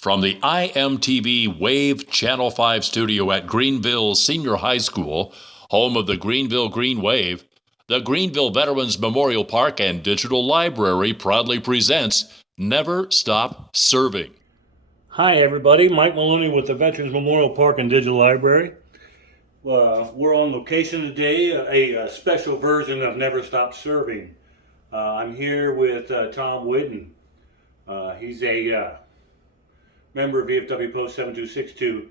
From the IMTV Wave Channel 5 studio at Greenville Senior High School, home of the Greenville Green Wave, the Greenville Veterans Memorial Park and Digital Library proudly presents Never Stop Serving. Hi everybody, Mike Maloney with the Veterans Memorial Park and Digital Library. We're on location today, a special version of Never Stop Serving. I'm here with Tom Whitton. He's a member of VFW Post 7262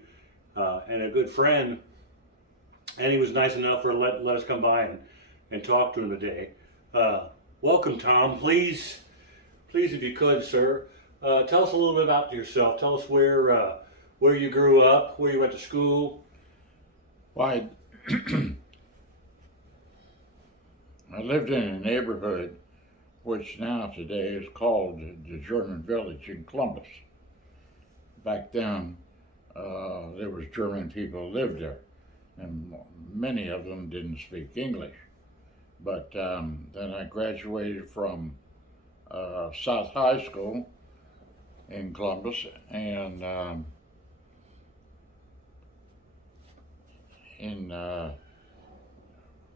and a good friend, and he was nice enough to let us come by and talk to him today. Welcome, Tom. Please, if you could, sir, tell us a little bit about yourself. Tell us where you grew up, where you went to school. Why, I lived in a neighborhood which now today is called the German Village in Columbus. Back then, there was German people lived there, and many of them didn't speak English. But then I graduated from South High School in Columbus, and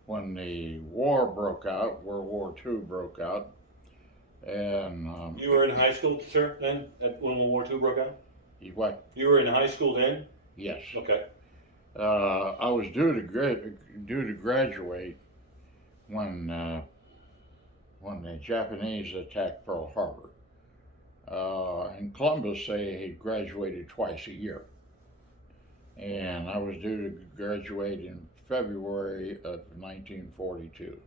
when the war broke out, World War II broke out, and You were in high school, sir, then, when World War II broke out? what? You were in high school then? Yes. Okay. I was due to graduate when the Japanese attacked Pearl Harbor. In Columbus, they graduated twice a year, and I was due to graduate in February of 1942.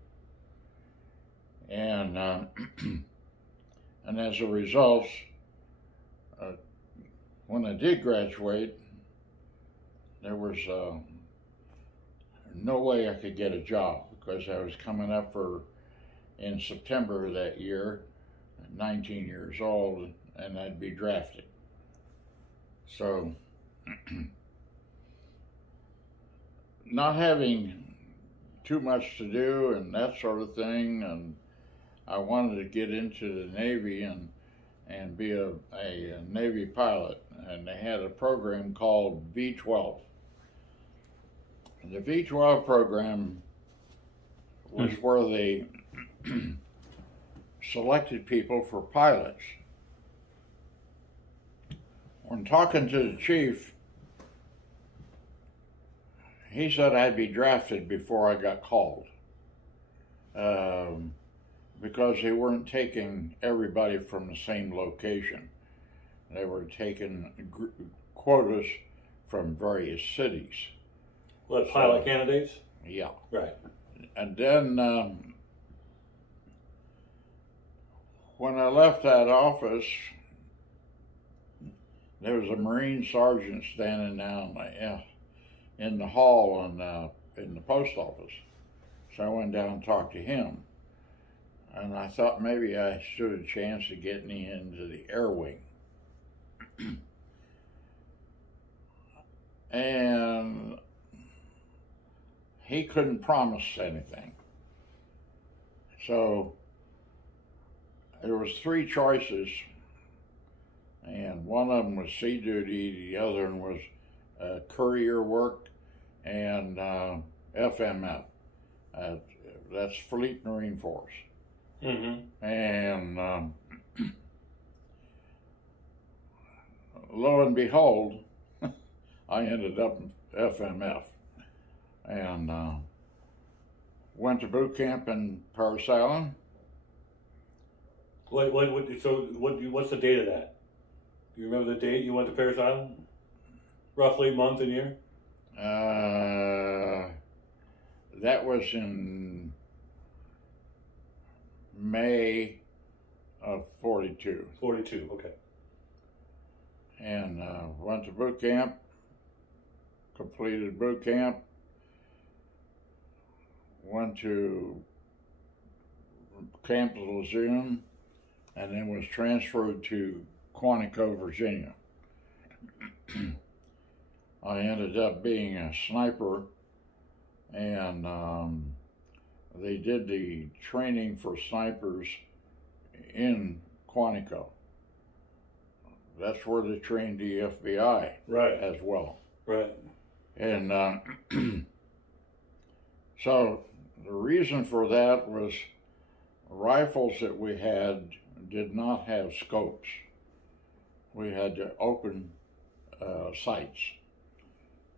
And and as a result, when I did graduate, there was no way I could get a job because I was coming up in September of that year, 19 years old, and I'd be drafted. So, not having too much to do and that sort of thing, and I wanted to get into the Navy and be a Navy pilot, and they had a program called V-12. And the V-12 program was where they selected people for pilots. When talking to the chief, he said I'd be drafted before I got called, because they weren't taking everybody from the same location. They were taking quotas from various cities. What, pilot candidates? Yeah. Right. And then when I left that office, there was a Marine sergeant standing down in the hall in the post office. So I went down and talked to him. And I thought maybe I stood a chance of getting into the air wing. And he couldn't promise anything. So there was three choices, and one of them was sea duty, the other one was courier work, and FMF. That's Fleet Marine Force. Mm-hmm. And lo and behold, I ended up in FMF, and went to boot camp in Parris Island. What's the date of that? Do you remember the date you went to Parris Island? Roughly month and year? That was in May of 42. 42, okay. And went to boot camp, completed boot camp, went to Camp Lejeune, and then was transferred to Quantico, Virginia. I ended up being a sniper, and they did the training for snipers in Quantico. that's where they trained the FBI Right. as well. Right. And so the reason for that was rifles that we had did not have scopes. We had to open sights.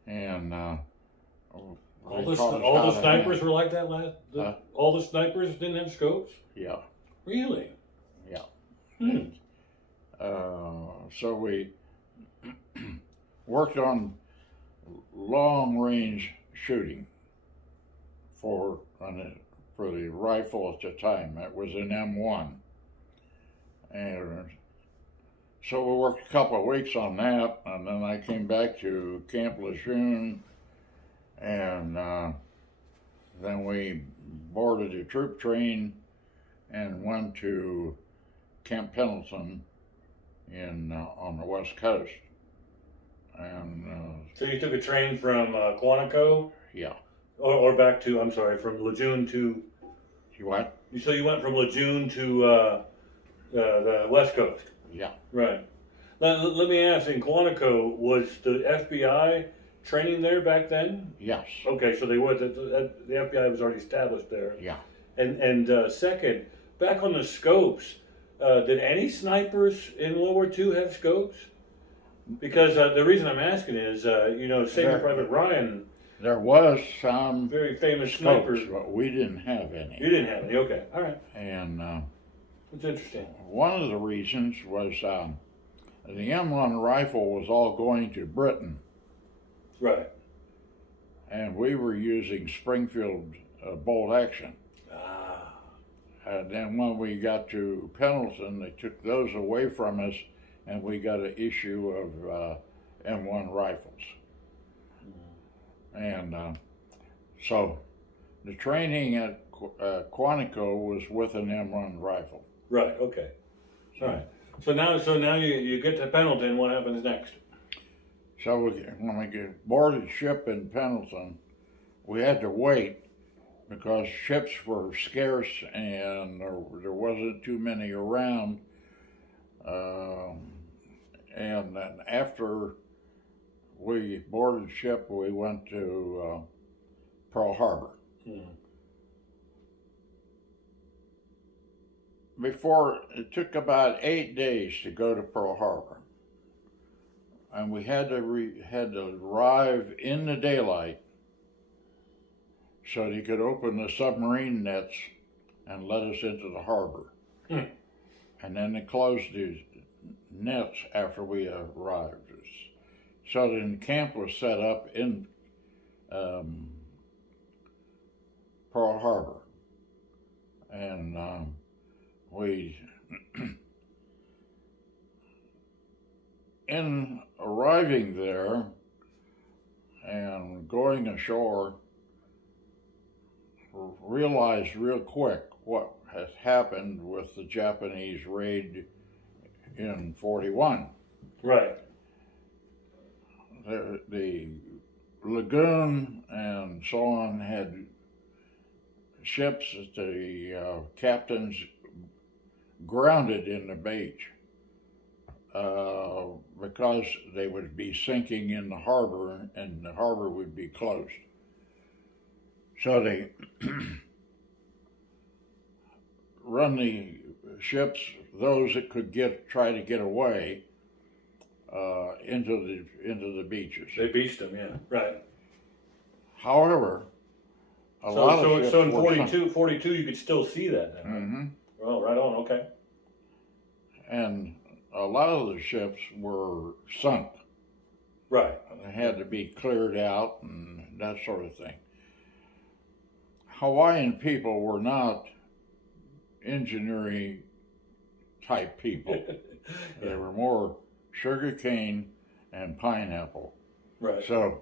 And All the snipers were like that all the snipers didn't have scopes? Yeah. Really? Yeah. Hmm. So we worked on long range shooting for the rifle at the time. That was an M1. And so we worked a couple of weeks on that, and then I came back to Camp Lejeune, and then we boarded a troop train and went to Camp Pendleton on the West Coast. And So you took a train from Quantico? yeah. Or back to, I'm sorry, from Lejeune to... You what? So you went from Lejeune to the West Coast? Yeah. Right. Now, let me ask, in Quantico, was the FBI training there back then? Yes. Okay, so they were, the FBI was already established there. Yeah. And second, back on the scopes, did any snipers in World War II have scopes? Because the reason I'm asking is, Saving Private Ryan... There was some very famous scopes, snipers. but we didn't have any. You didn't have any, okay, all right. And That's interesting. one of the reasons was the M1 rifle was all going to Britain, Right. and we were using Springfield bolt action. Ah. And then when we got to Pendleton, they took those away from us, and we got an issue of M1 rifles. And so the training at Quantico was with an M1 rifle. Right, okay. All right. So now you get to Pendleton, what happens next? So when we boarded ship in Pendleton, we had to wait because ships were scarce and there wasn't too many around. And then after we boarded ship, we went to Pearl Harbor. Hmm. It took about 8 days to go to Pearl Harbor, and we had to arrive in the daylight so they could open the submarine nets and let us into the harbor. Hmm. And then they closed the nets after we arrived. So the camp was set up in Pearl Harbor, and we, in arriving there and going ashore, realized real quick what had happened with the Japanese raid in 41. Right. The lagoon and so on had ships that the captains grounded in the beach because they would be sinking in the harbor and the harbor would be closed. So they run the ships, those that could try to get away, into the beaches. They beached them, yeah. Right. However, a lot of ships so in were 42 you could still see that then, right? Mm-hmm. Oh, right on, okay. And a lot of the ships were sunk. Right. They had to be cleared out and that sort of thing. Hawaiian people were not engineering type people. They were more sugarcane and pineapple. Right. So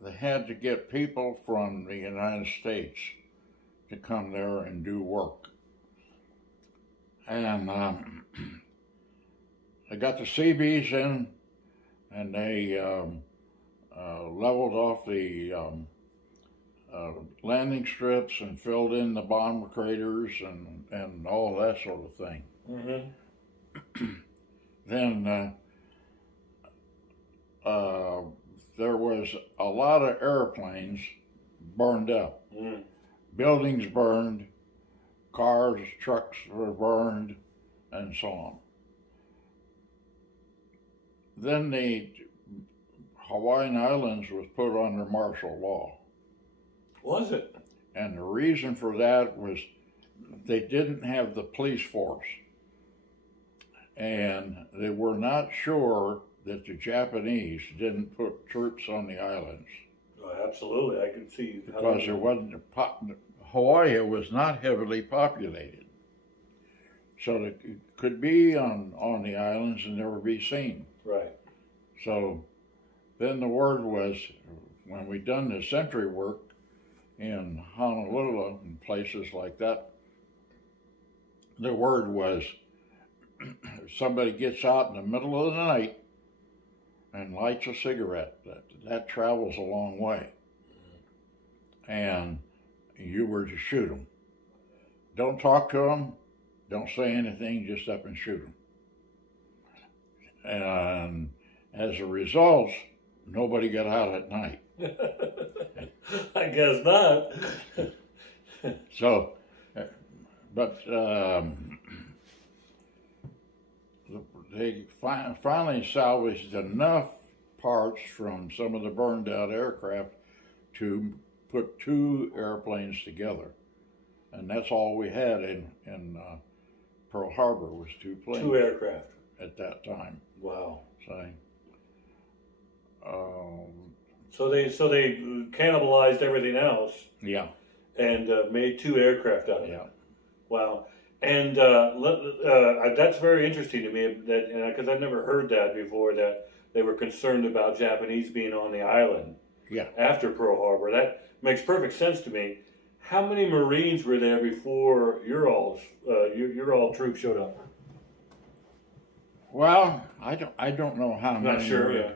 they had to get people from the United States to come there and do work. And they got the Seabees in, and they leveled off the landing strips and filled in the bomb craters and all that sort of thing. Mm-hmm. then there was a lot of airplanes burned up. Buildings burned, cars, trucks were burned, and so on. Then the Hawaiian Islands was put under martial law. Was it? And the reason for that was they didn't have the police force. And they were not sure that the Japanese didn't put troops on the islands. Oh, absolutely, I can see. Because there wasn't Hawaii was not heavily populated. So it could be on the islands and never be seen. Right. So then the word was, when we done the sentry work in Honolulu and places like that, the word was, if somebody gets out in the middle of the night and lights a cigarette, that travels a long way. And you were to shoot them. Don't talk to them, don't say anything, just up and shoot them. And as a result, nobody got out at night. I guess not. So, but they finally salvaged enough parts from some of the burned out aircraft to put 2 airplanes together. And that's all we had in Pearl Harbor was 2 planes. 2 aircraft. At that time. Wow. So they cannibalized everything else. Yeah. And made 2 aircraft out of it. Yeah. Wow. And that's very interesting to me, because I've never heard that before, that they were concerned about Japanese being on the island. Yeah. After Pearl Harbor. That makes perfect sense to me. How many Marines were there before your all troops showed up? Well, I don't know how many. Not sure. Yeah.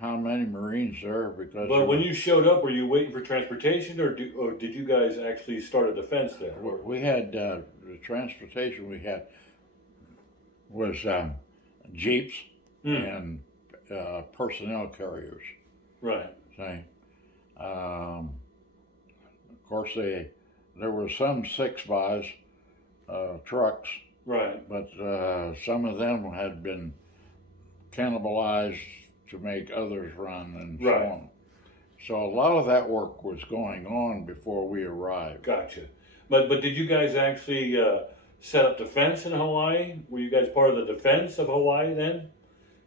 How many Marines there, because. But when you showed up, were you waiting for transportation, or did you guys actually start a defense there? We had the transportation we had was jeeps and personnel carriers. Right. Of course, there were some 6x trucks. Right. But some of them had been cannibalized to make others run and so on. So a lot of that work was going on before we arrived. Gotcha. But did you guys actually set up defense in Hawaii? Were you guys part of the defense of Hawaii then?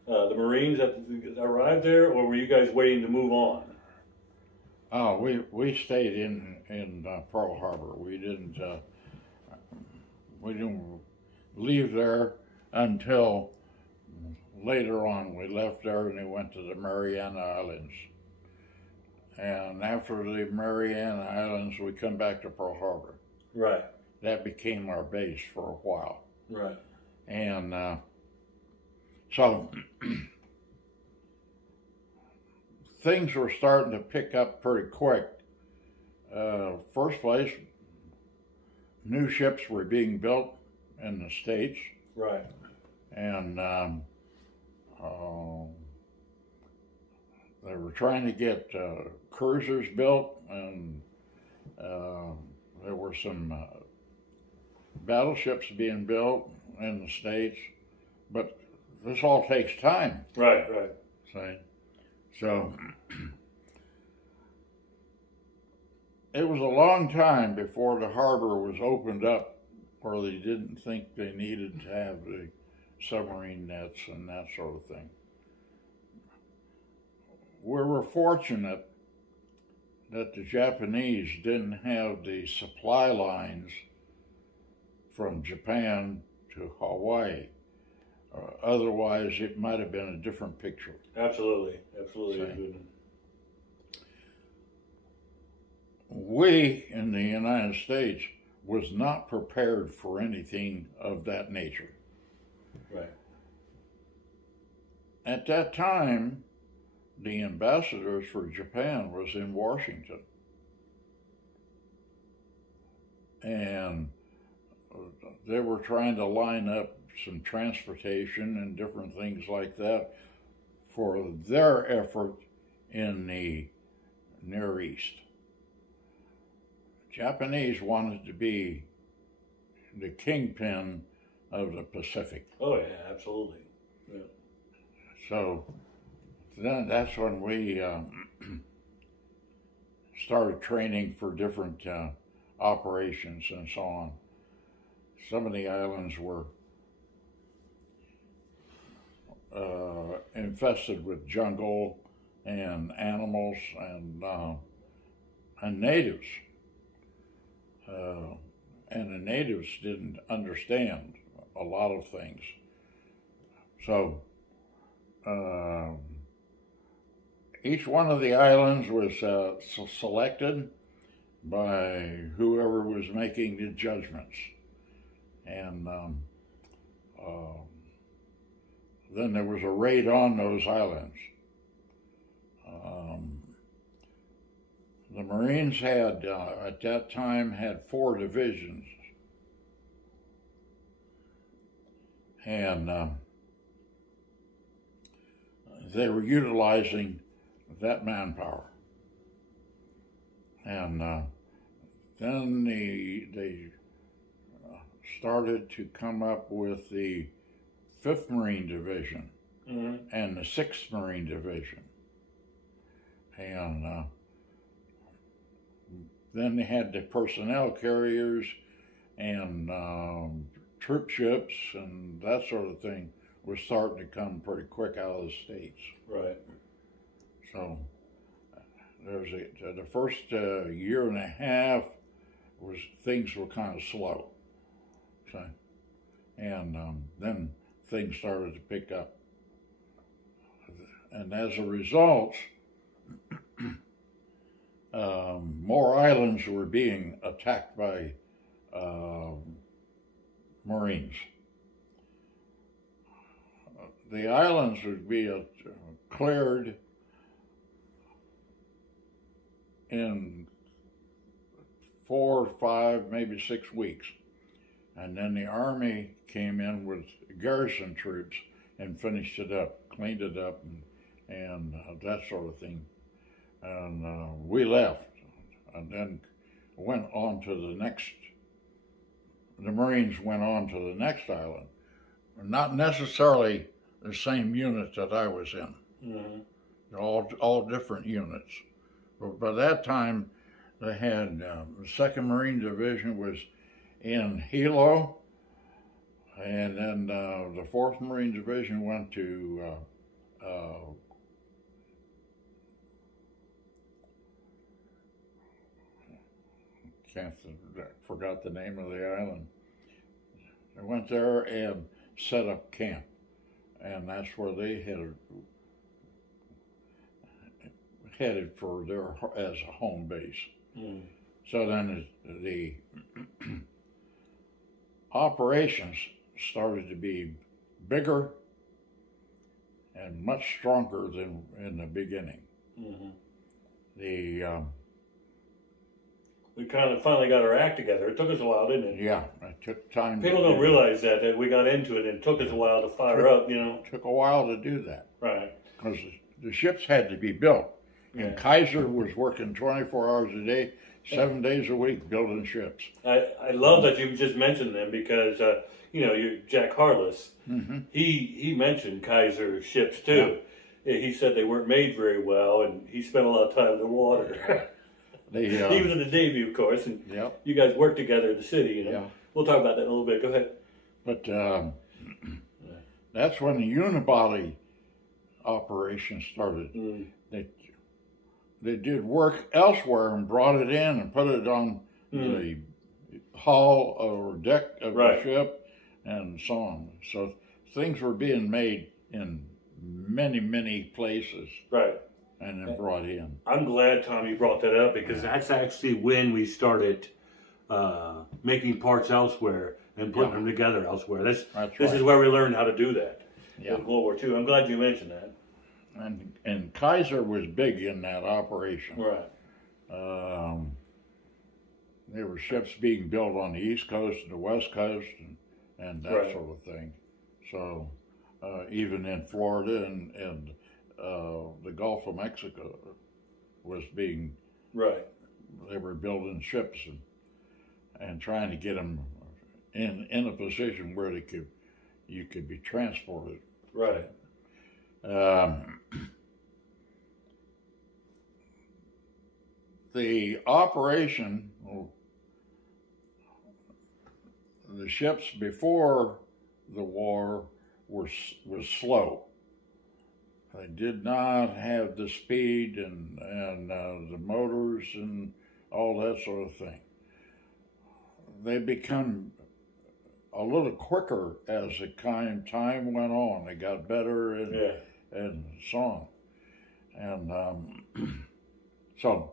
The Marines that arrived there, or were you guys waiting to move on? Oh, we stayed in Pearl Harbor. We didn't leave there until later on. We left there and we went to the Mariana Islands. And after the Mariana Islands, we come back to Pearl Harbor. Right. That became our base for a while. Right. And so things were starting to pick up pretty quick. First place, new ships were being built in the States. Right. And they were trying to get cruisers built, and there were some battleships being built in the States, but this all takes time. Right. So it was a long time before the harbor was opened up, where they didn't think they needed to have the submarine nets and that sort of thing. We were fortunate that the Japanese didn't have the supply lines from Japan to Hawaii. Otherwise, it might have been a different picture. Absolutely. We in the United States was not prepared for anything of that nature. Right. At that time, the ambassadors for Japan was in Washington. And they were trying to line up some transportation and different things like that for their effort in the Near East. Japanese wanted to be the kingpin of the Pacific. Oh yeah, absolutely. Yeah. So then that's when we started training for different operations and so on. Some of the islands were infested with jungle and animals and natives. And the natives didn't understand a lot of things. So each one of the islands was selected by whoever was making the judgments. And then there was a raid on those islands. The Marines had, at that time, had 4 divisions. And they were utilizing that manpower. And then they started to come up with the 5th Marine Division and the 6th Marine Division. And then they had the personnel carriers and troop ships and that sort of thing was starting to come pretty quick out of the States. Right. So there's the first year and a half was things were kind of slow. So, and then things started to pick up. And as a result, more islands were being attacked by Marines. The islands would be cleared in 4, 5, maybe 6 weeks. And then the Army came in with garrison troops and finished it up, cleaned it up, and that sort of thing. And we left and then went on to the next, the Marines went on to the next island. Not necessarily the same unit that I was in, all different units. But by that time, they had the 2nd Marine Division was in Hilo, and then the 4th Marine Division went to forgot the name of the island. They went there and set up camp, and that's where they headed for their as a home base. So then the operations started to be bigger and much stronger than in the beginning. We kind of finally got our act together. It took us a while, didn't it? Yeah, it took time. People don't realize that we got into it and it took us a while to fire up, It took a while to do that. Right. Because the ships had to be built. And Kaiser was working 24 hours a day, 7 days a week, building ships. I love that you just mentioned them because, you're Jack Harless, he mentioned Kaiser ships too. Yeah. He said they weren't made very well and he spent a lot of time in the water. He was in the Navy, of course, and you guys worked together in the city, We'll talk about that in a little bit. Go ahead. But that's when the unibody operation started. They did work elsewhere and brought it in and put it on the hull or deck of the ship and so on. So things were being made in many, many places. Right. And then brought in. I'm glad, Tom, you brought that up because that's actually when we started making parts elsewhere and putting them together elsewhere. This is where we learned how to do that in World War II. I'm glad you mentioned that. And Kaiser was big in that operation. Right. There were ships being built on the East Coast and the West Coast and that sort of thing. So even in Florida and the Gulf of Mexico was being, Right. they were building ships and trying to get them in a position where you could be transported. Right. The operation, the ships before the war was slow. They did not have the speed and the motors and all that sort of thing. They become a little quicker as the time went on. They got better and so on. And so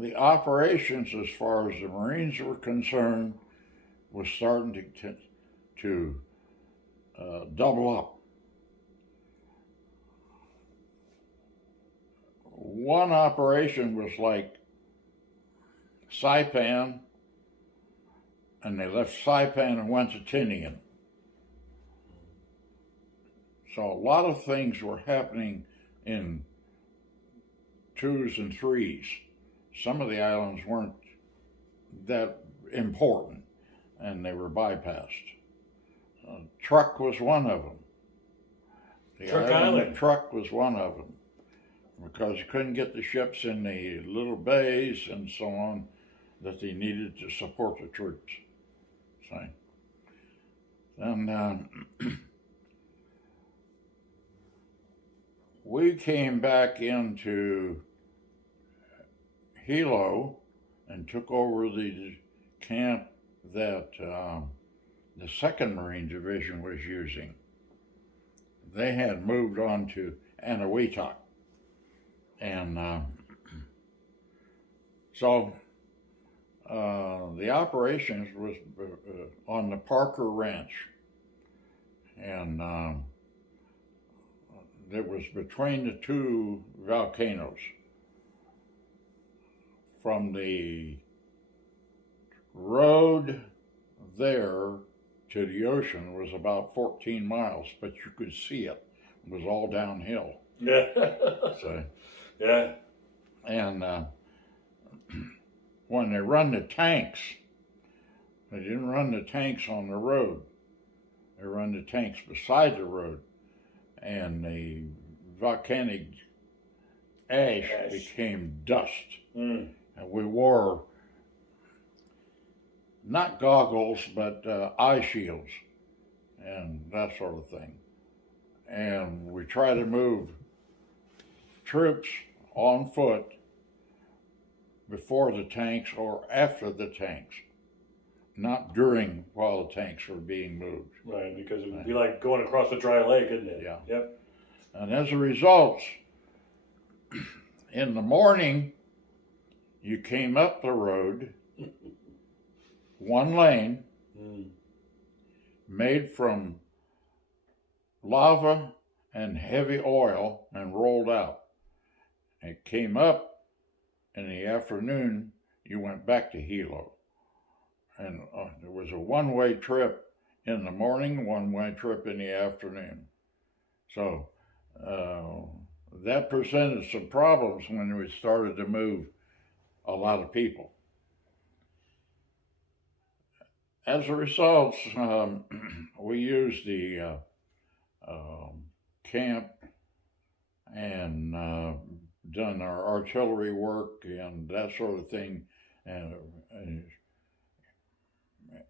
the operations, as far as the Marines were concerned, was starting to double up. One operation was like Saipan, and they left Saipan and went to Tinian. So a lot of things were happening in 2s and 3s. Some of the islands weren't that important, and they were bypassed. Truk was one of them. The Truk island Island. of Truk was one of them, because you couldn't get the ships in the little bays and so on that they needed to support the troops. So, and we came back into Hilo and took over the camp that the 2nd Marine Division was using. They had moved on to Anahuac. And so the operations was on the Parker Ranch. And it was between the 2 volcanoes. From the road there to the ocean was about 14 miles, but you could see it. It was all downhill. Yeah. So, yeah. and when they run the tanks, they didn't run the tanks on the road. They run the tanks beside the road, and the volcanic ash became dust. Mm. And we wore not goggles, but eye shields and that sort of thing. And we try to move troops on foot before the tanks or after the tanks, not during while the tanks were being moved. Right, because it would be like going across a dry lake, isn't it? Yeah. Yep. And as a result, in the morning, you came up the road, one lane, made from lava and heavy oil, and rolled out. It came up in the afternoon, you went back to Hilo. And there was a one-way trip in the morning, one-way trip in the afternoon. So that presented some problems when we started to move a lot of people. As a result, we used the camp and done our artillery work and that sort of thing, and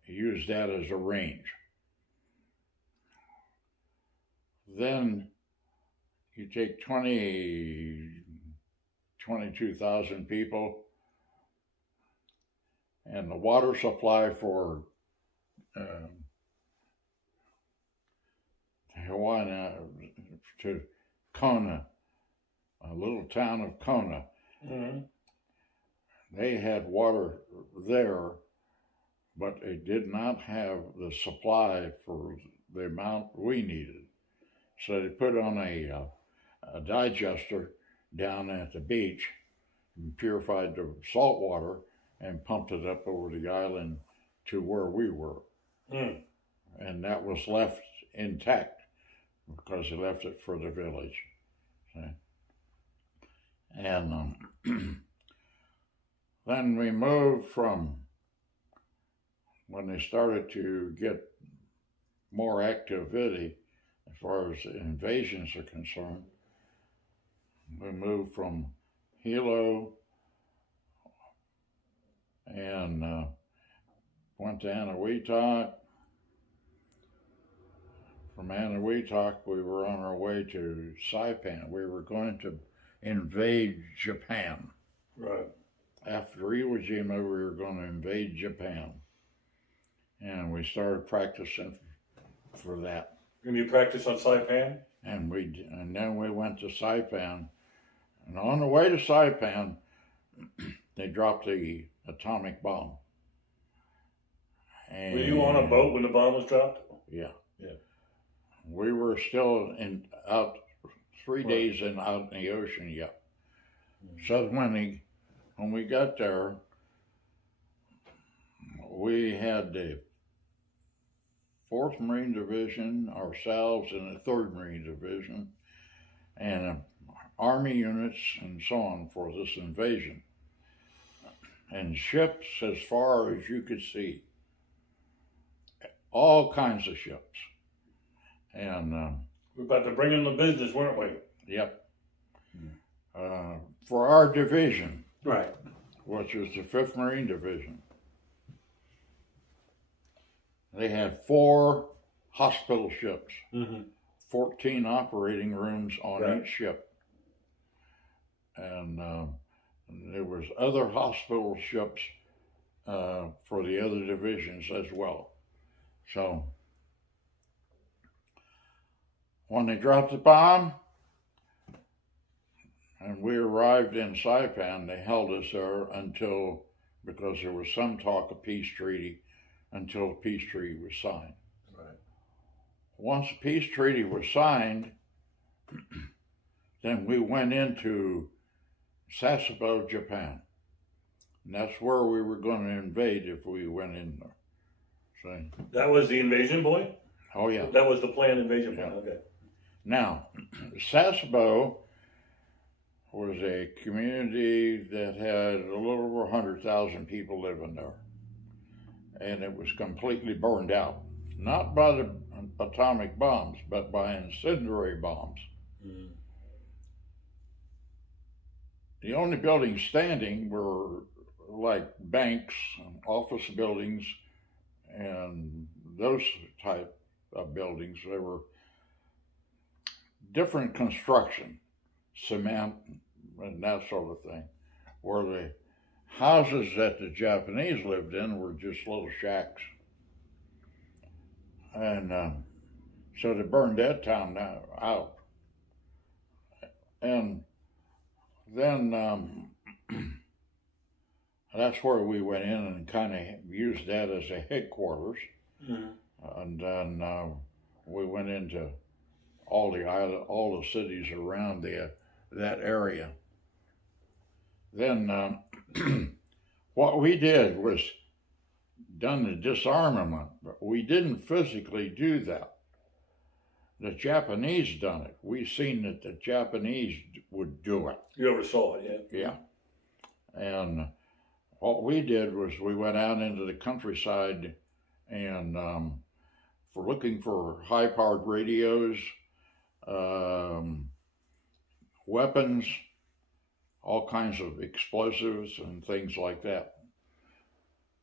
used that as a range. Then you take 22,000 people, and the water supply for Hawaii to Kona, a little town of Kona. Mm-hmm. They had water there, but they did not have the supply for the amount we needed. So they put on a digester down at the beach and purified the salt water and pumped it up over the island to where we were. And that was left intact because he left it for the village. See? And then we moved from when they started to get more activity as far as invasions are concerned. We moved from Hilo and went to Anahuac. From Anahuac, we were on our way to Saipan. We were going to invade Japan. Right. After Iwo Jima, we were going to invade Japan. And we started practicing for that. And you practice on Saipan? And then we went to Saipan. And on the way to Saipan, they dropped the atomic bomb. And were you on a boat when the bomb was dropped? Yeah. Yeah. We were still out 3 days out in the ocean yet. So when we got there, we had the 4th Marine Division, ourselves, and the 3rd Marine Division, and Army units and so on for this invasion. And ships as far as you could see. All kinds of ships. And we're about to bring in the business, weren't we? Yep. For our division, right, which was the 5th Marine Division, they had 4 hospital ships, 14 operating rooms on each ship. And there was other hospital ships for the other divisions as well. So when they dropped the bomb and we arrived in Saipan, they held us there until, because there was some talk of peace treaty, until the peace treaty was signed. Right. Once the peace treaty was signed, then we went into Sasebo, Japan. And that's where we were going to invade if we went in there. See? That was the invasion point? Oh, yeah. That was the planned invasion point, Yeah. okay. Now, Sasebo was a community that had a little over 100,000 people living there. And it was completely burned out. Not by the atomic bombs, but by incendiary bombs. The only buildings standing were like banks, office buildings, and those type of buildings. They were different construction, cement and that sort of thing, where the houses that the Japanese lived in were just little shacks. And so they burned that town out. And then that's where we went in and kind of used that as a headquarters. And then we went into all the cities around that area. Then what we did was done the disarmament, but we didn't physically do that. The Japanese done it. We seen that the Japanese would do it. You oversaw it, yeah? Yeah. And what we did was we went out into the countryside and for looking for high-powered radios, weapons, all kinds of explosives and things like that.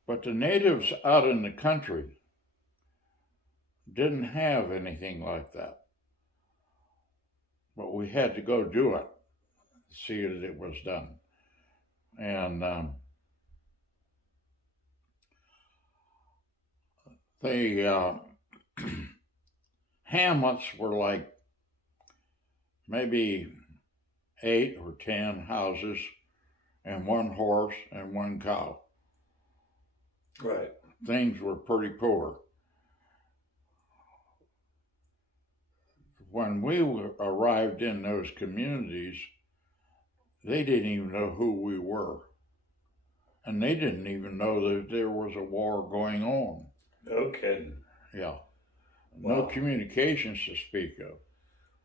But the natives out in the country didn't have anything like that. But we had to go do it, see that it was done. And the hamlets were like maybe 8 or 10 houses and 1 horse and 1 cow. Right. Things were pretty poor. When we arrived in those communities, they didn't even know who we were. And they didn't even know that there was a war going on. No kidding. Yeah. No Wow. communications to speak of.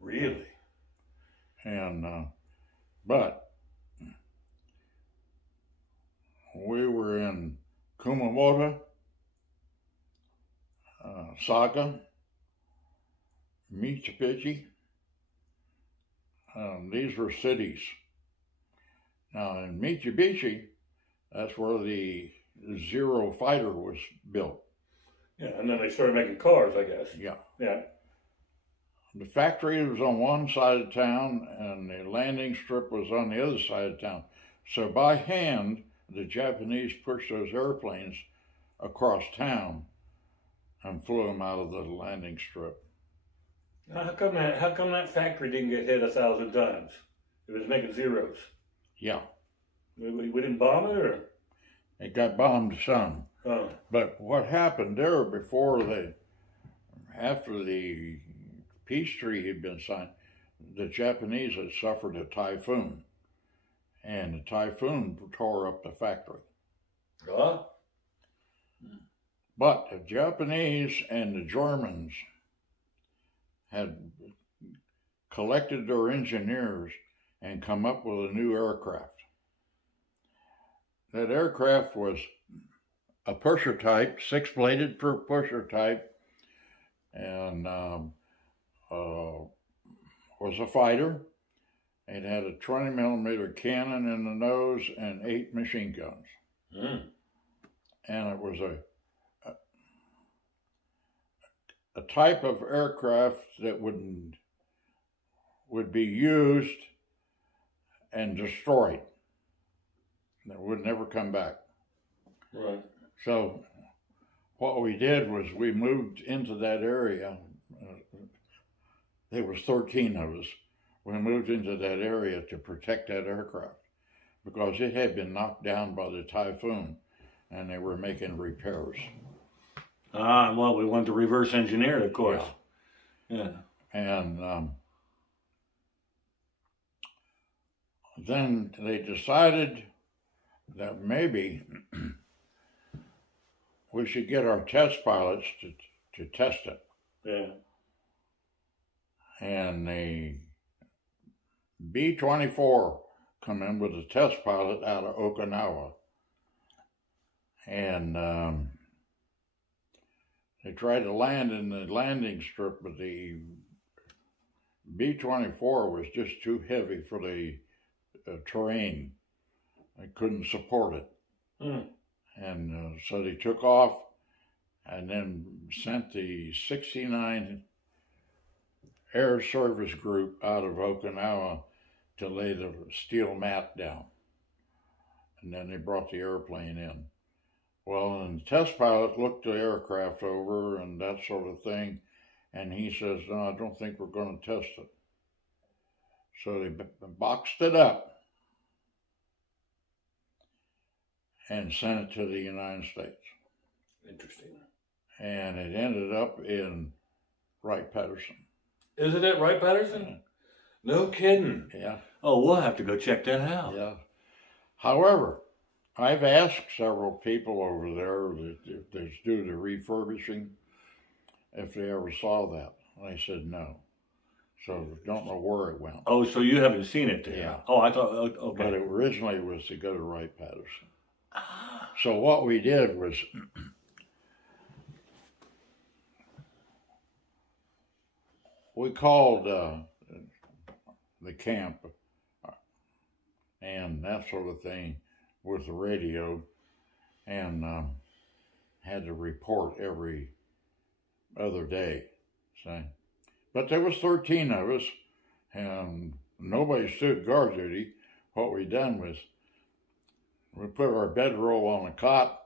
Really? And, but we were in Kumamoto, Saga, Mitsubishi. These were cities. Now in Mitsubishi, that's where the Zero fighter was built. Yeah, and then they started making cars, I guess. Yeah. Yeah. The factory was on one side of town and the landing strip was on the other side of town. So by hand, the Japanese pushed those airplanes across town and flew them out of the landing strip. How come that factory didn't get hit 1,000 times? It was making zeros. Yeah. We didn't bomb it, or? It got bombed some. Oh. But what happened there after the peace treaty had been signed, the Japanese had suffered a typhoon. And the typhoon tore up the factory. Huh? But the Japanese and the Germans had collected their engineers and come up with a new aircraft. That aircraft was a pusher type, 6-bladed pusher type, and was a fighter. It had a 20-millimeter cannon in the nose and 8 machine guns. And it was a type of aircraft that would be used and destroyed. That would never come back. Right. So what we did was we moved into that area. There was 13 of us. We moved into that area to protect that aircraft because it had been knocked down by the typhoon and they were making repairs. Well, we wanted to reverse engineer it, of course. Yeah. And then they decided that maybe we should get our test pilots to test it. Yeah. And the B-24 come in with a test pilot out of Okinawa. And they tried to land in the landing strip, but the B-24 was just too heavy for the terrain. They couldn't support it. And so they took off and then sent the 69 Air Service Group out of Okinawa to lay the steel mat down. And then they brought the airplane in. Well, and the test pilot looked the aircraft over and that sort of thing, and he says, no, I don't think we're going to test it. So they boxed it up and sent it to the United States. Interesting. And it ended up in Wright-Patterson. Is it at Wright-Patterson? Yeah. No kidding. Yeah. Oh, we'll have to go check that out. Yeah. However, I've asked several people over there that do the refurbishing if they ever saw that. And they said no. So don't know where it went. Oh, so you haven't seen it there? Yeah. Oh, I thought, okay. But it originally was to go to Wright-Patterson. So what we did was we called the camp and that sort of thing with the radio and had to report every other day. So, but there was 13 of us and nobody stood guard duty. What we done was we put our bedroll on a cot.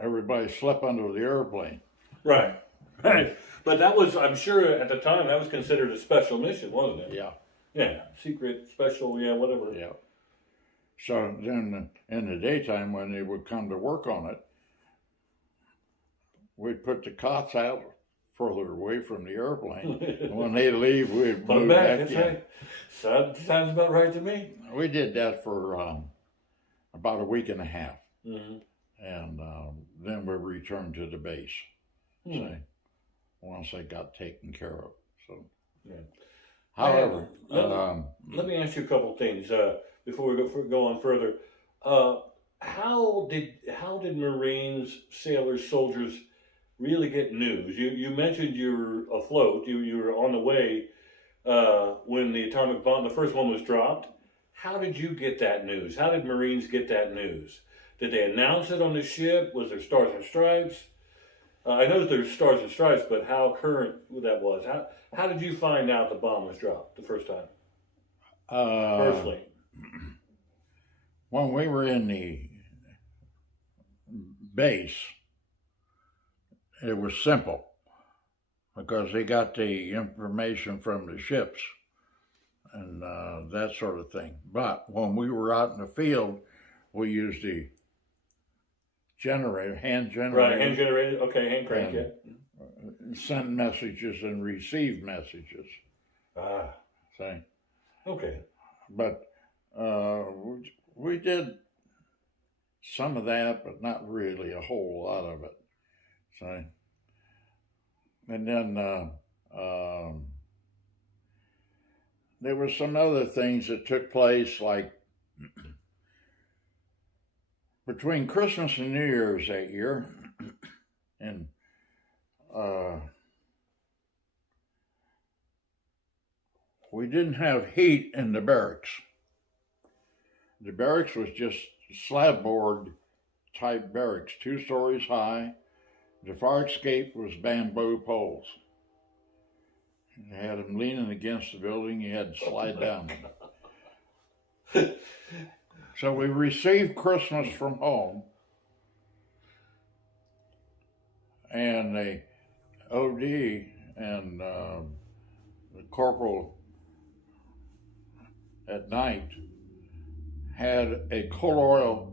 Everybody slept under the airplane. Right. Right. But that was, I'm sure at the time, that was considered a special mission, wasn't it? Yeah. Yeah. Secret, special, yeah, whatever. Yeah. So then in the daytime when they would come to work on it, we'd put the cots out further away from the airplane. And when they leave, we'd Put them move back, back that's in. right. Sounds about right to me. We did that for about a week and a half. Mm-hmm. and then we returned to the base. So, once they got taken care of. So, yeah. However, let me ask you a couple things before we go on further. How did Marines, sailors, soldiers really get news? You mentioned you were afloat. You were on the way when the atomic bomb, the first one, was dropped. How did you get that news? How did Marines get that news? Did they announce it on the ship? Was there Stars and Stripes? I know there's Stars and Stripes, but how current that was? How did you find out the bomb was dropped the first time? Personally, when we were in the base, it was simple because they got the information from the ships and that sort of thing. But when we were out in the field, we used the generator, hand generator. Right, hand generated. Okay, hand crank. Yeah. Send messages and receive messages. See? Okay. But we did some of that, but not really a whole lot of it. So, and then there were some other things that took place, like between Christmas and New Year's that year, and we didn't have heat in the barracks. The barracks was just slab board type barracks, 2 stories high. The fire escape was bamboo poles. You had them leaning against the building, you had to slide down them. So we received Christmas from home, and the OD and the corporal at night had a coal oil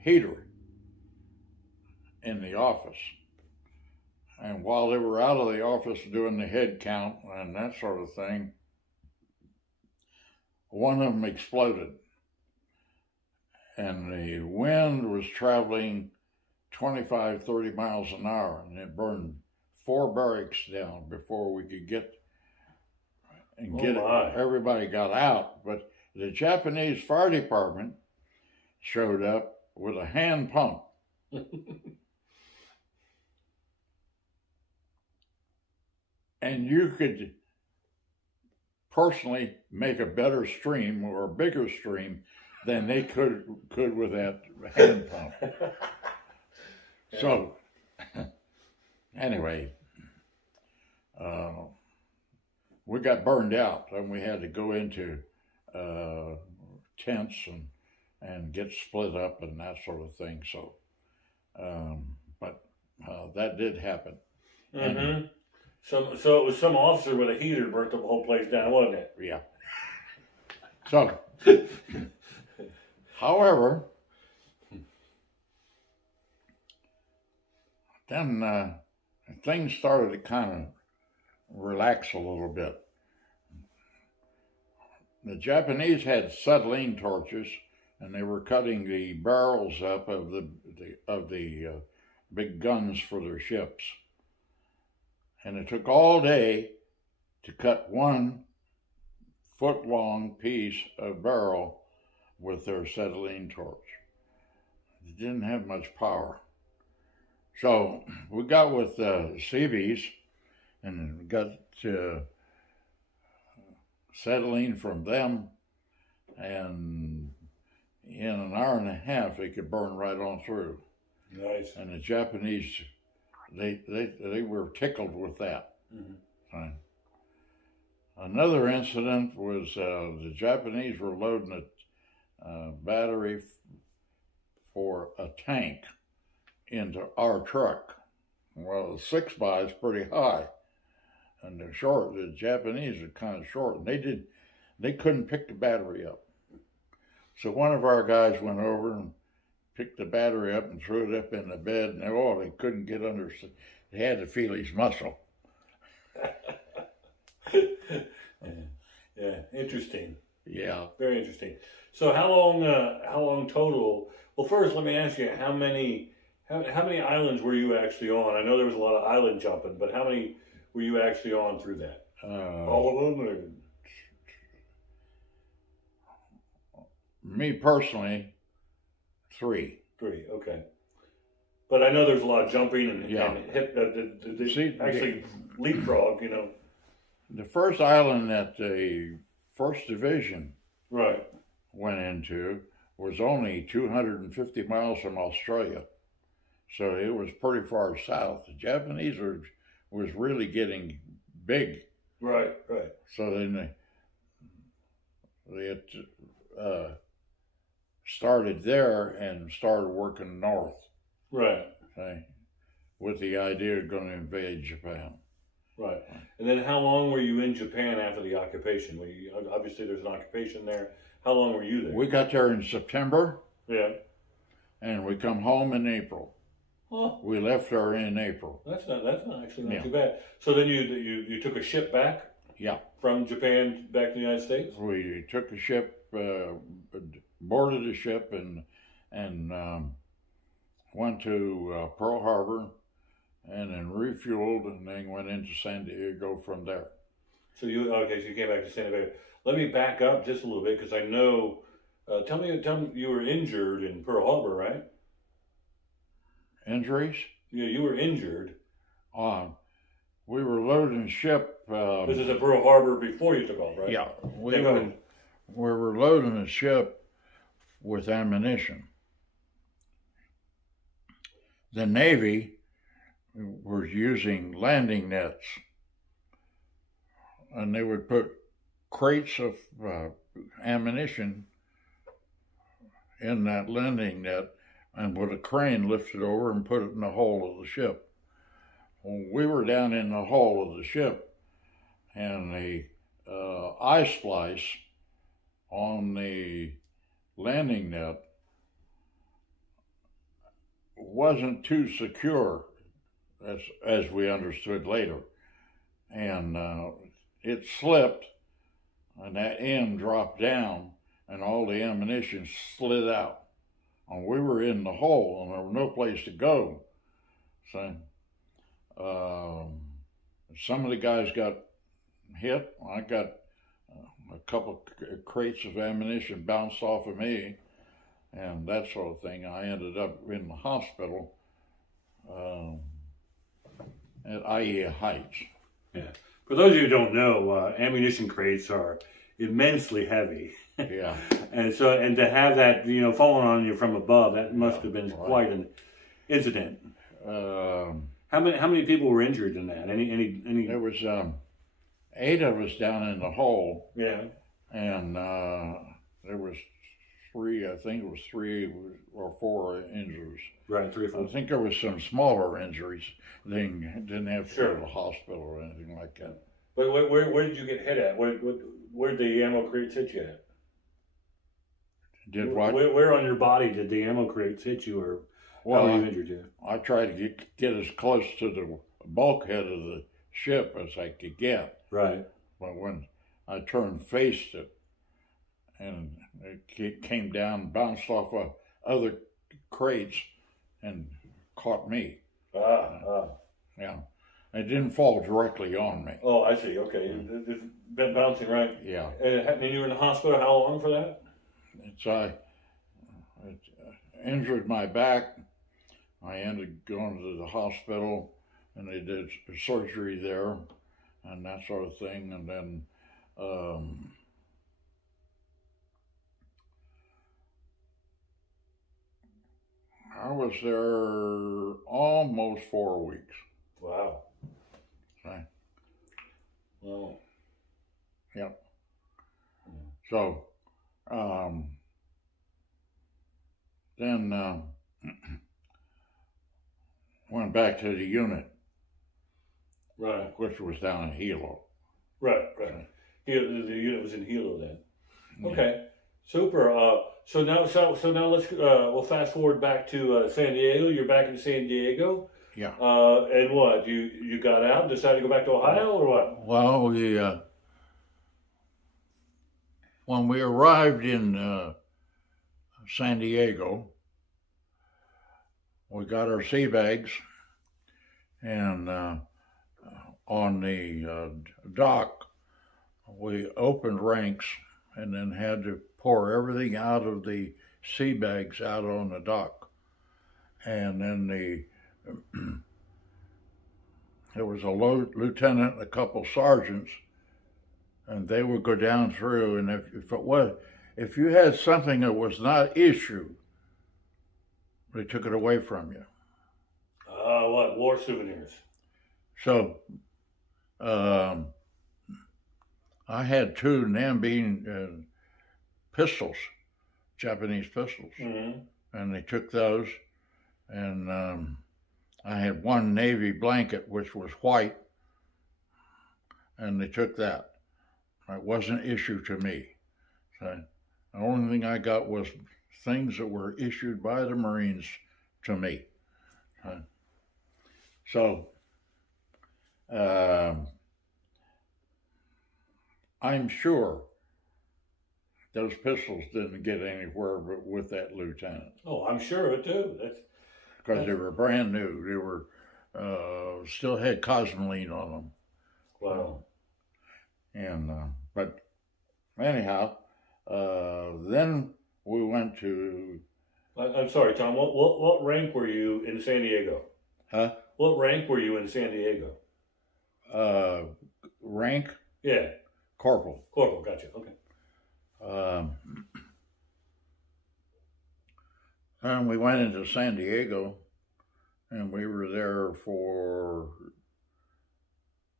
heater in the office. And while they were out of the office doing the head count and that sort of thing, one of them exploded. And the wind was traveling 25, 30 miles an hour, and it burned 4 barracks down before we could get it. Everybody got out, but the Japanese fire department showed up with a hand pump. And you could personally make a better stream or a bigger stream than they could with that hand pump. So, anyway, we got burned out, and we had to go into tents and get split up and that sort of thing. So, but that did happen. Mm-hmm. So it was some officer with a heater burnt the whole place down, wasn't it? Yeah. So, however, then things started to kind of relax a little bit. The Japanese had acetylene torches, and they were cutting the barrels up of the big guns for their ships. And it took all day to cut 1 foot-long piece of barrel with their acetylene torch. It didn't have much power. So we got with Seabees and got acetylene from them, and in an hour and a half it could burn right on through. Nice. And the Japanese, they were tickled with that. Mm-hmm. Another incident was the Japanese were loading a battery for a tank into our truck. Well, the 6x is pretty high, and they're short. The Japanese are kind of short, and they couldn't pick the battery up. So one of our guys went over and picked the battery up and threw it up in the bed, and they couldn't get under. They had to feel his muscle. Yeah, interesting. Yeah. Very interesting. So how long total Well, first, let me ask you, how many islands were you actually on? I know there was a lot of island jumping, but how many were you actually on through that? All of them, or Me personally, 3. three? Okay. But I know there's a lot of jumping and, Yeah. and hip, See, actually leapfrog, you know. The first island that the first division Right. went into was only 250 miles from Australia, so it was pretty far south. The Japanese was really getting big, Right. Right. so then they had started there and started working north, Right. okay, with the idea of going to invade Japan. Right. And then how long were you in Japan after the occupation? Obviously there's an occupation there. How long were you there? We got there in September, Yeah. and we come home in April. Oh, We left there in April. that's not actually not Yeah. too bad. So then you took a ship back Yeah, from Japan back to the United States? we took a ship, boarded a ship, and went to Pearl Harbor, and then refueled, and then went into San Diego from there. So you came back to San Diego. Let me back up just a little bit because I know. Tell me, you were injured in Pearl Harbor, right? Injuries? Yeah, you were injured. We were loading ship. This is at Pearl Harbor before you took off, right? Yeah, we Yeah, go ahead. were loading a ship with ammunition. The Navy was using landing nets, and they would put crates of ammunition in that landing net, and with a crane lift it over and put it in the hull of the ship. Well, we were down in the hull of the ship, and the eye splice on the landing net wasn't too secure, as we understood later, and it slipped, and that end dropped down, and all the ammunition slid out. And we were in the hole, and there was no place to go. So some of the guys got hit. I got a couple crates of ammunition bounced off of me, and that sort of thing. I ended up in the hospital at IE Heights. Yeah. For those of you who don't know, ammunition crates are immensely heavy. Yeah. And to have that, falling on you from above, that must have been right. quite an incident. How How many people were injured in that? Any? There was 8 of us down in the hole, Yeah. and there was 3. I think it was 3 or 4 injuries. Right, 3 or 4. I think there was some smaller injuries. They didn't have to go Sure. to the hospital or anything like that. But where did you get hit at? Where did the ammo crates hit you at? Did what? Where on your body did the ammo crates hit you, or how were you injured? You? I tried to get as close to the bulkhead of the ship as I could get. Right. But when I turned faced it, and it came down, bounced off of other crates, and caught me. Yeah. It didn't fall directly on me. Oh, I see. Okay. It's been bouncing, right? Yeah. And you were in the hospital how long for that? It injured my back. I ended up going to the hospital, and they did surgery there and that sort of thing. And then I was there almost 4 weeks. Wow. Okay. Wow. Yep. So then went back to the unit, Right. which was down in Hilo. Right. The unit was in Hilo then. Okay. Super. So now let's we'll fast forward back to San Diego. You're back in San Diego. Yeah. And what? You got out and decided to go back to Ohio, or what? Well, when we arrived in San Diego, we got our sea bags, and on the dock, we opened ranks and then had to pour everything out of the sea bags out on the dock. And then there was a lieutenant and a couple sergeants, and they would go down through, and if you had something that was not issued, they took it away from you. What? War souvenirs. So I had two Nambine pistols, Japanese pistols, and they took those, and I had one Navy blanket which was white, and they took that. It wasn't issued to me. So the only thing I got was things that were issued by the Marines to me. So I'm sure those pistols didn't get anywhere but with that lieutenant. Oh, I'm sure of it too. Because they were brand new. They were still had cosmoline on them. Wow. And but anyhow, then we went to. I'm sorry, Tom. What rank were you in San Diego? Huh? What rank were you in San Diego? Rank? Yeah. Corporal. Corporal. Gotcha. Okay. And we went into San Diego, and we were there for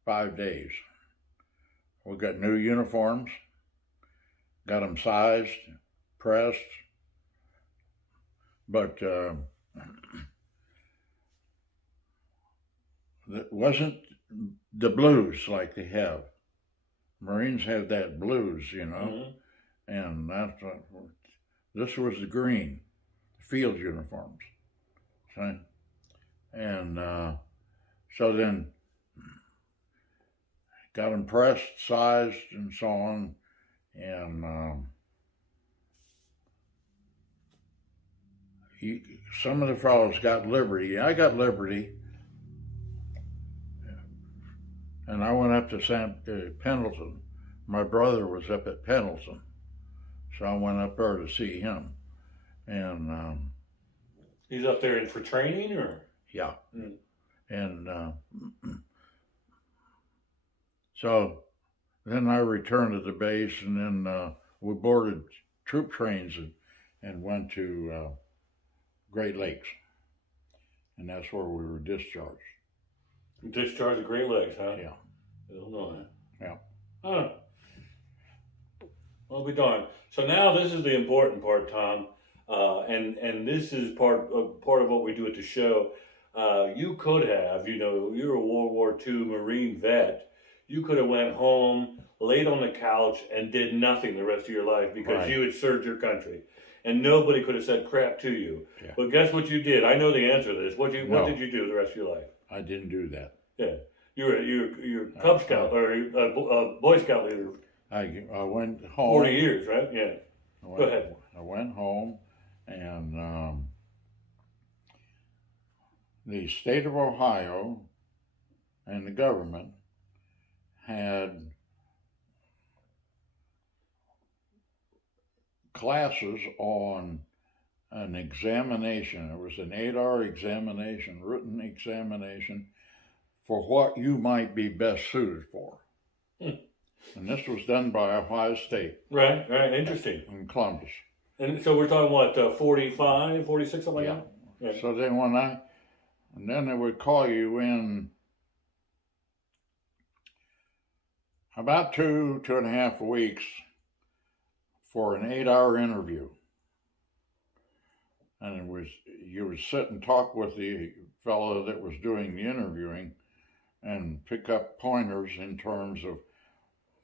5 days. We got new uniforms, got them sized, pressed, but it wasn't the blues like they have. Marines have that blues, you know, and that's this was the green, field uniforms. See? And so then got them pressed, sized, and so on, and some of the fellows got Liberty. I got Liberty, and I went up to Pendleton. My brother was up at Pendleton, so I went up there to see him. And he's up there for training, or? Yeah. And so then I returned to the base, and then we boarded troop trains and went to Great Lakes, and that's where we were discharged. Discharged at Great Lakes, huh? Yeah. Illinois. Yeah. Huh. Well, be darned. So now this is the important part, Tom, and this is part of what we do at the show. You could have, you're a World War II Marine vet. You could have went home, laid on the couch, and did nothing the rest of your life because you had served your country, and nobody could have said crap to you. Yeah. But guess what you did? I know the answer to this. What did you do the rest of your life? I didn't do that. Yeah, you're Cub Scout or Boy Scout leader. I went home. 40 years, right? Yeah. Go ahead. I went home, and the state of Ohio and the government had classes on an examination. It was an 8-hour examination, written examination, for what you might be best suited for. And this was done by Ohio State. Right, interesting. In Columbus. And so we're talking, what, 45, 46, something like that? Yeah. So then and then they would call you in about 2.5 weeks for an 8-hour interview. And you would sit and talk with the fellow that was doing the interviewing and pick up pointers in terms of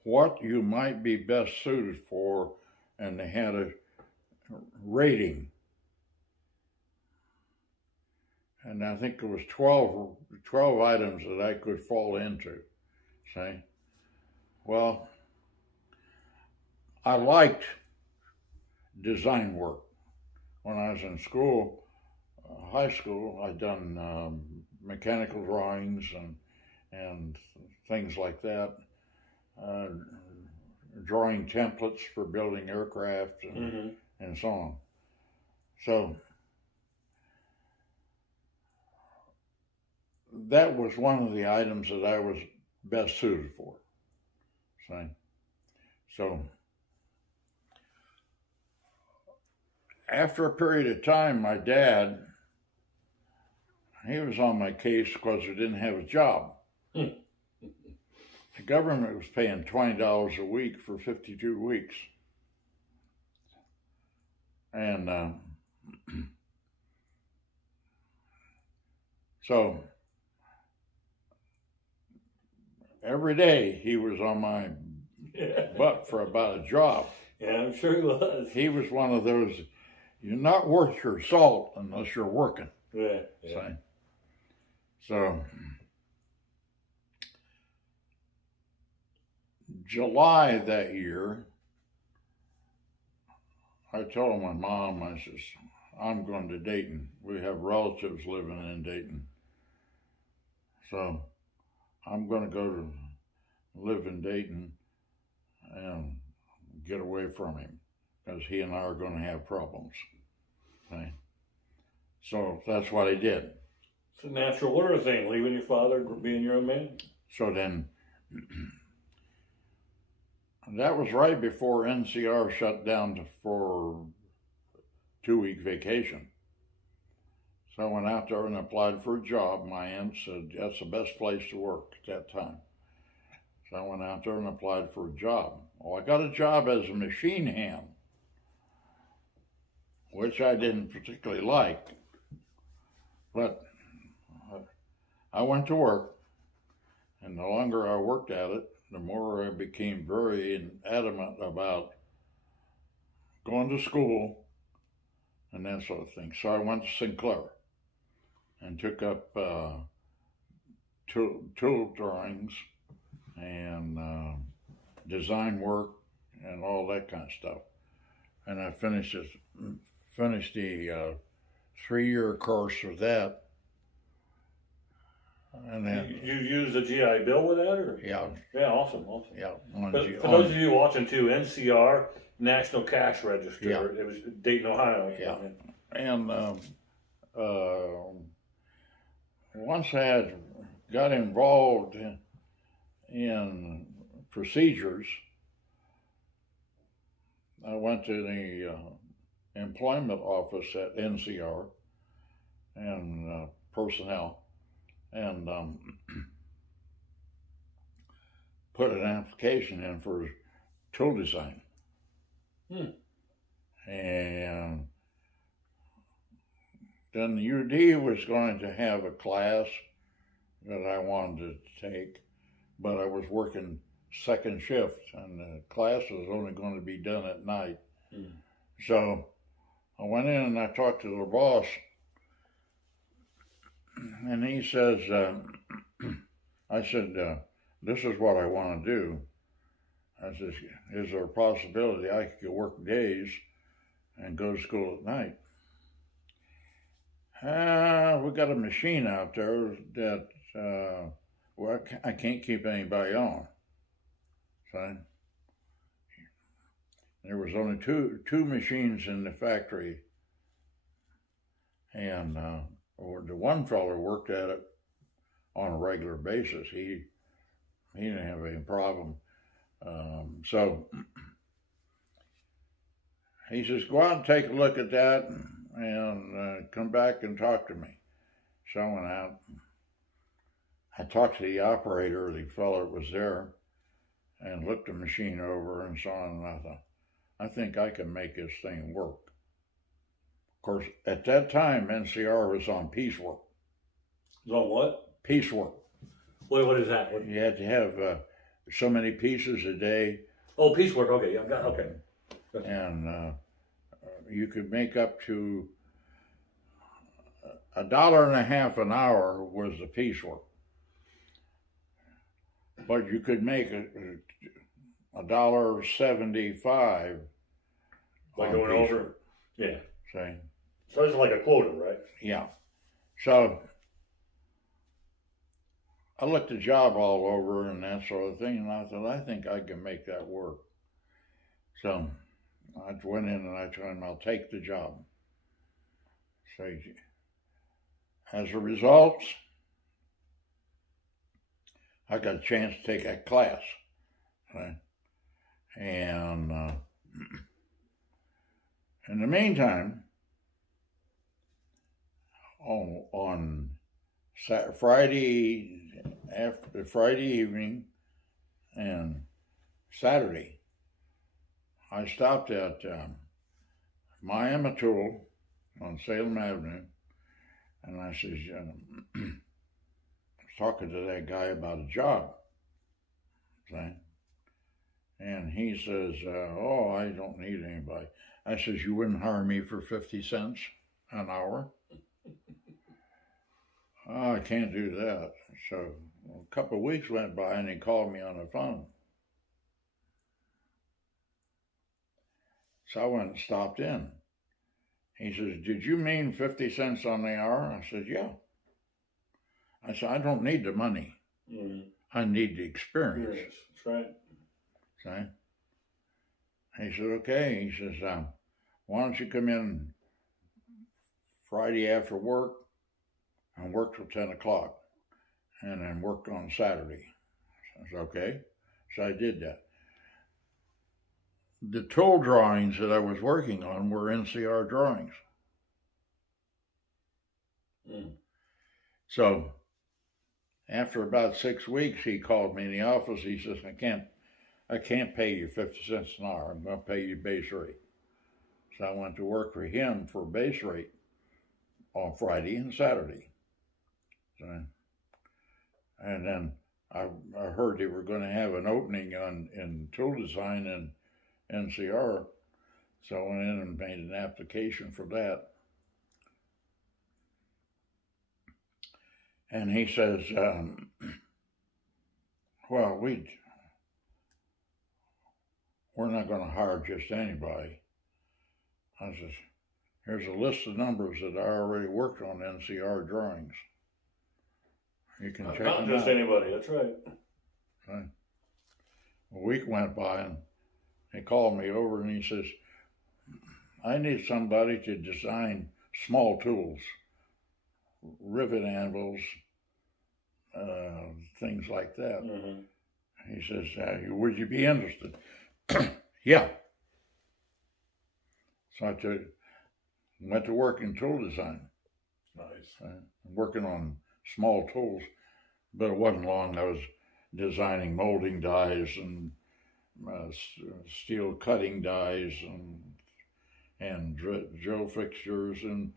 what you might be best suited for, and they had a rating. And I think there was 12 items that I could fall into, see? Well, I liked design work. When I was in school, high school, I'd done mechanical drawings and things like that, uh, drawing templates for building aircraft and so on. So that was one of the items that I was best suited for. So after a period of time, my dad, he was on my case because I didn't have a job. The government was paying $20 a week for 52 weeks. And so every day he was on my butt for about a job. Yeah, I'm sure he was. He was one of those, you're not worth your salt unless you're working. Yeah. So July that year, I told my mom, I says, I'm going to Dayton. We have relatives living in Dayton. So I'm going to go to live in Dayton and get away from him because he and I are going to have problems. Okay? So that's what I did. It's a natural order thing, leaving your father, being your own man. So then, that was right before NCR shut down for 2-week vacation. So I went out there and applied for a job. My aunt said, that's the best place to work at that time. So I went out there and applied for a job. Well, I got a job as a machine hand, which I didn't particularly like. But I went to work, and the longer I worked at it, the more I became very adamant about going to school and that sort of thing. So I went to Sinclair and took up tool drawings and design work and all that kind of stuff. And I finished the 3-year course with that. And then you use the GI Bill with that, or? Yeah, Awesome. yeah. For those of you watching too, NCR, National Cash Register. Yeah. It was Dayton, Ohio. Yeah. And once I had got involved in procedures, I went to the employment office at NCR and personnel, and put an application in for tool design. And then the UD was going to have a class that I wanted to take, but I was working second shift, and the class was only going to be done at night. So I went in and I talked to the boss, and he says, I said, this is what I want to do. I said, is there a possibility I could work days and go to school at night? We got a machine out there that well, I can't keep anybody on. So there was only two machines in the factory, and the one fellow worked at it on a regular basis. He didn't have any problem. So he says, go out and take a look at that and come back and talk to me. So I went out. I talked to the operator, the fellow that was there, and looked the machine over and so on, and I thought, I think I can make this thing work. Of course, at that time, NCR was on piecework. It was on what? Piecework. Wait, what is that? You had to have so many pieces a day. Oh, piecework. Okay, yeah, okay. And you could make up to $1.50 an hour was the piecework. But you could make $1.75 by going over. Yeah. See? So it's like a quota, right? Yeah. So I looked the job all over and that sort of thing, and I thought, I think I can make that work. So I went in and I told him, I'll take the job. So as a result, I got a chance to take that class. Right? And in the meantime, on Friday evening and Saturday, I stopped at Miami Tool on Salem Avenue, and I says, I was talking to that guy about a job, see? And he says, oh, I don't need anybody. I says, you wouldn't hire me for 50 cents an hour? Oh, I can't do that. So a couple of weeks went by and he called me on the phone. So I went and stopped in. He says, did you mean 50 cents on the hour? I said, yeah. I said, I don't need the money. Mm-hmm. I need the experience. Yes, that's right. See? He said, okay. He says, why don't you come in Friday after work and work till 10 o'clock and then work on Saturday. I said, okay. So I did that. The tool drawings that I was working on were NCR drawings. Mm. So after about 6 weeks, he called me in the office. He says, I can't pay you 50 cents an hour. I'm going to pay you base rate. So I went to work for him for base rate on Friday and Saturday. So, and then I heard they were going to have an opening in tool design in NCR. So I went in and made an application for that. And he says, well, we're not going to hire just anybody. I says, here's a list of numbers that I already worked on NCR drawings. You can check them out. Not just anybody, that's right. Right. A week went by and he called me over and he says, I need somebody to design small tools, rivet anvils, things like that. Mm-hmm. He says, would you be interested? Yeah. So I went to work in tool design. Nice. Working on small tools, but it wasn't long. I was designing molding dies and steel cutting dies and drill fixtures and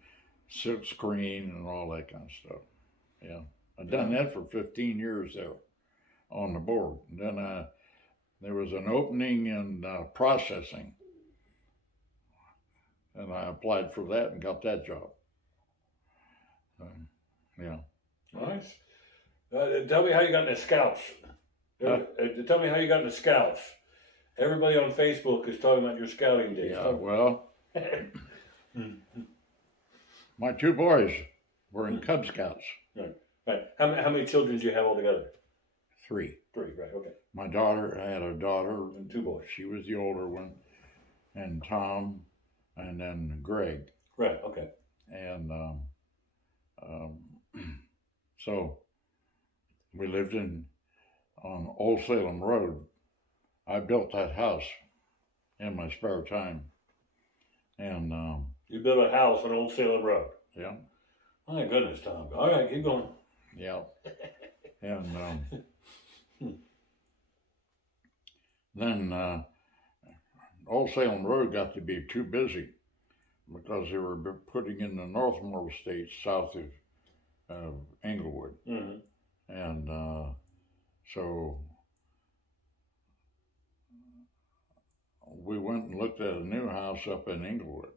silk screen and all that kind of stuff. Yeah, I've done that for 15 years there on the board. And then there was an opening in processing, and I applied for that and got that job. Yeah. Nice. Tell me how you got in the Scouts. Tell me how you got in the Scouts. Everybody on Facebook is talking about your scouting days. Yeah, well, my two boys were in Cub Scouts. Right. How many children do you have altogether? Three. Three, right, okay. My daughter, I had a daughter. And two boys. She was the older one. And Tom, and then Greg. Right, okay. And so we lived on Old Salem Road. I built that house in my spare time. And you built a house on Old Salem Road? Yeah. My goodness, Tom. All right, keep going. Yeah. And then Old Salem Road got to be too busy because they were putting in the Northmore Estates south of Englewood. Mm-hmm. And so we went and looked at a new house up in Englewood.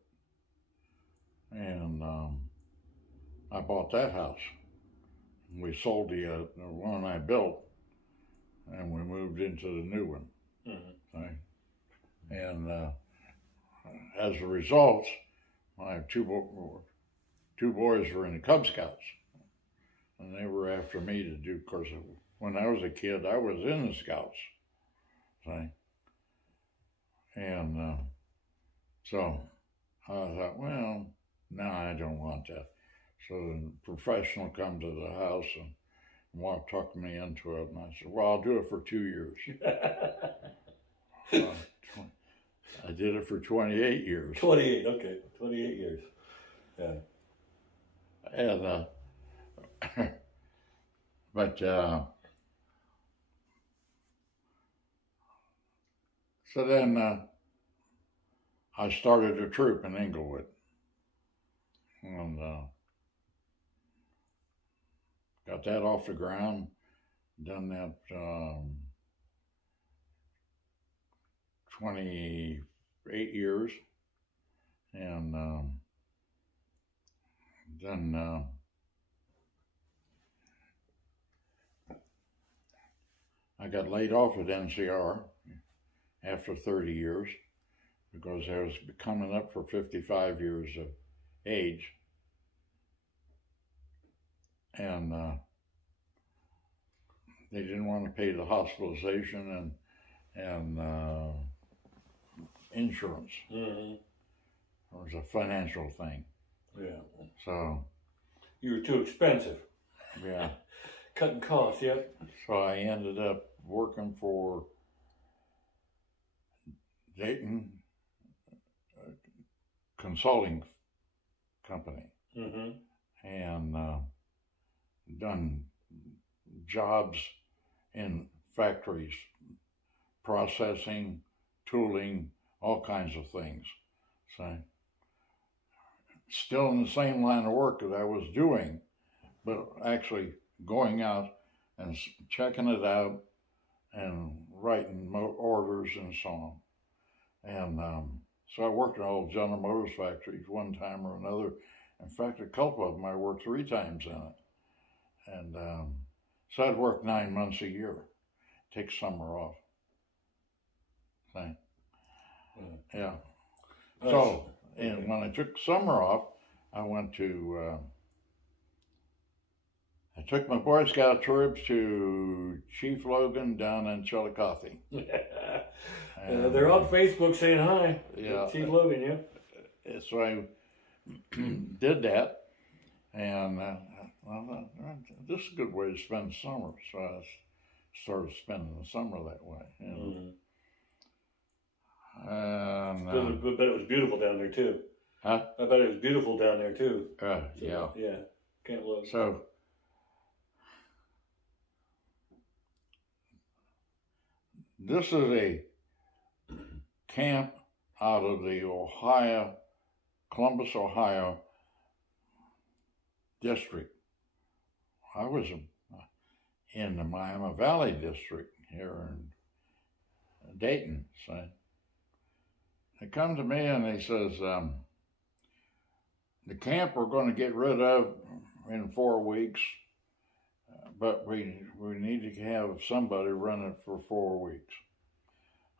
And I bought that house. We sold the one I built, and we moved into the new one. Mm-hmm. Right? And as a result, my two boys were in the Cub Scouts, and they were after me to do. Of course, when I was a kid, I was in the Scouts, see? And so I thought, well, no, I don't want that. So the professional come to the house and want to talk me into it, and I said, well, I'll do it for 2 years. I did it for 28 years. 28, okay, 28 years. Yeah. And but so then I started a troop in Inglewood, and got that off the ground. Done that 28 years, and then I got laid off at NCR after 30 years because I was coming up for 55 years of age, and they didn't want to pay the hospitalization and insurance. Mm-hmm. It was a financial thing. Yeah. So You were too expensive. yeah. Cutting costs, yep. So I ended up working for Dayton Consulting Company, Mm-hmm. and done jobs in factories, processing, tooling, all kinds of things. So still in the same line of work that I was doing, but actually going out and checking it out and writing orders and so on. And so I worked in all General Motors factories one time or another. In fact, a couple of them I worked 3 times in it. And so I'd work 9 months a year, take summer off. Yeah. So, and when I took summer off, I went to, I took my Boy Scout troops to Chief Logan down in Chillicothe. They're on Facebook saying hi. Yeah. Chief Logan, yeah. So I did that, and well, this is a good way to spend the summer. So I started spending the summer that way. You know? Mm-hmm. And, I bet it was beautiful down there too. huh? I bet it was beautiful down there too. Yeah. Yeah. Can't look. So this is a camp out of the Columbus, Ohio district. I was in the Miami Valley district here in Dayton. So they come to me and they says, the camp we're going to get rid of in 4 weeks, but we need to have somebody run it for 4 weeks.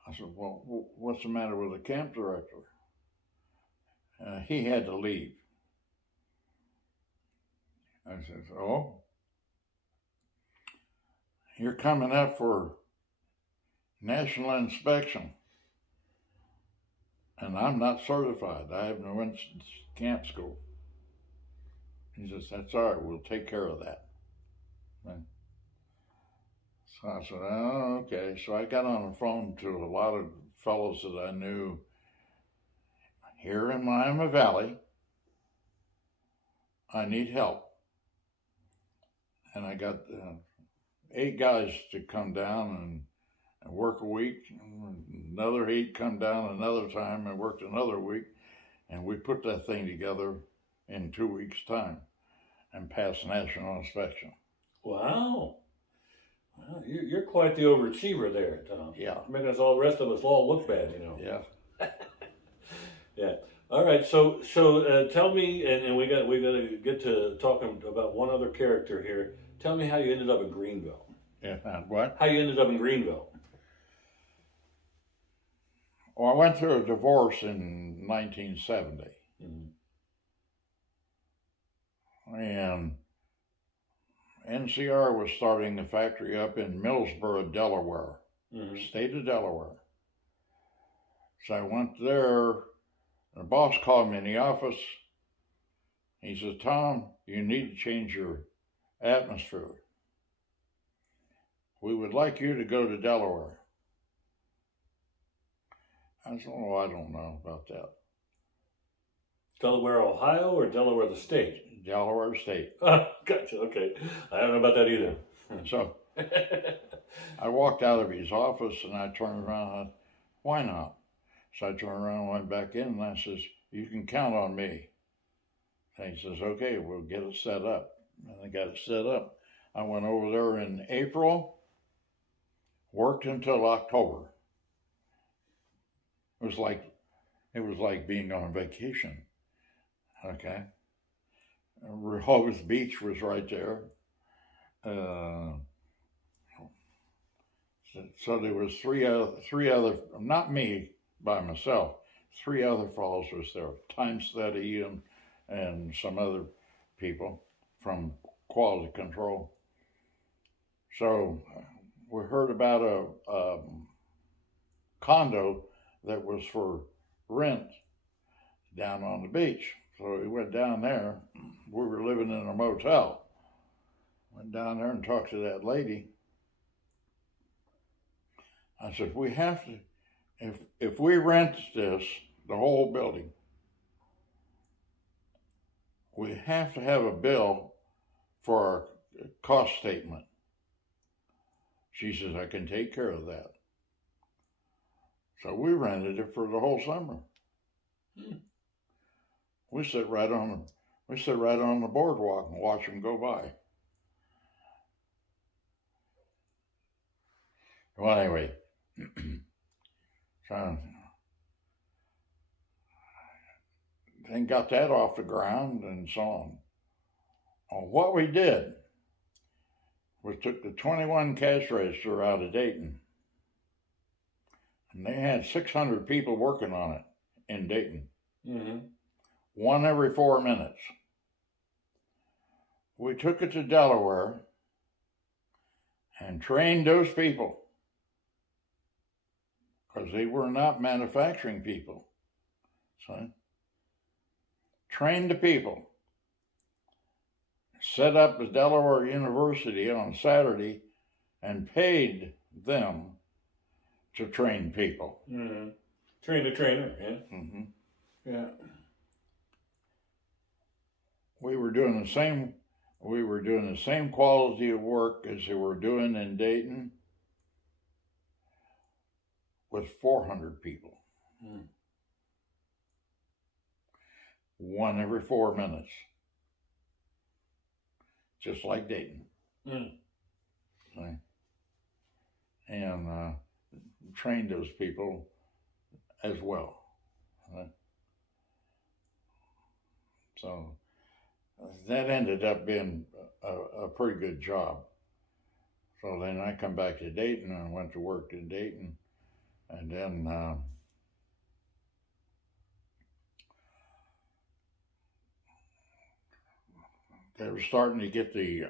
I said, well, what's the matter with the camp director? He had to leave. I said, oh, you're coming up for national inspection, and I'm not certified. I haven't went to camp school. He says, that's all right, we'll take care of that. So I said, oh, okay. So I got on the phone to a lot of fellows that I knew here in Miami Valley. I need help. And I got 8 guys to come down and work a week. Another 8 come down another time and worked another week. And we put that thing together in 2 weeks' time and passed national inspection. Wow. Wow, you're quite the overachiever there, Tom. Yeah. Making us all, the rest of us all look bad, you know. Yeah. Yeah. All right. So tell me, and we got to get to talking about one other character here. Tell me how you ended up in Greenville. Yeah. What? How you ended up in Greenville. Well, I went through a divorce in 1970. Mm-hmm. and NCR was starting the factory up in Millsboro, Delaware, state of Delaware. So I went there, and the boss called me in the office. He says, Tom, you need to change your atmosphere. We would like you to go to Delaware. I said, oh, I don't know about that. Delaware, Ohio, or Delaware, the state? Delaware State. Gotcha, okay. I don't know about that either. So I walked out of his office and I turned around and I said, why not? So I turned around and went back in and I says, you can count on me. And he says, okay, we'll get it set up. And I got it set up. I went over there in April, worked until October. It was like being on vacation. Okay. Rehoboth Beach was right there. So there was three other, not me by myself, three other fellows was there, time study and some other people from quality control. So we heard about a condo that was for rent down on the beach. So we went down there. We were living in a motel. Went down there and talked to that lady. I said, we have to, if we rent this, the whole building, we have to have a bill for our cost statement. She says, I can take care of that. So we rented it for the whole summer. We sit right on the boardwalk and watch them go by. Well, anyway, so then got that off the ground and so on. Well, what we did was took the 21 cash register out of Dayton. And they had 600 people working on it in Dayton. One every 4 minutes. We took it to Delaware and trained those people because they were not manufacturing people. So trained the people. Set up the Delaware University on Saturday and paid them to train people. Train the trainer, yeah. Yeah. We were doing the same quality of work as they were doing in Dayton with 400 people. One every 4 minutes. Just like Dayton. And trained those people as well. So that ended up being a pretty good job. So then I come back to Dayton and I went to work in Dayton. And then they were starting to get the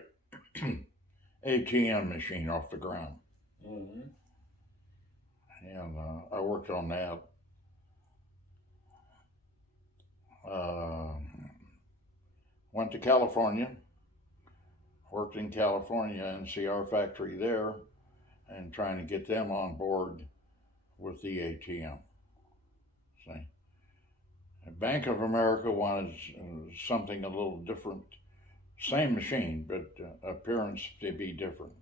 ATM machine off the ground. And I worked on that. Went to California, worked in California, NCR factory there, and trying to get them on board with the ATM. See? Bank of America wanted something a little different. Same machine, but appearance to be different.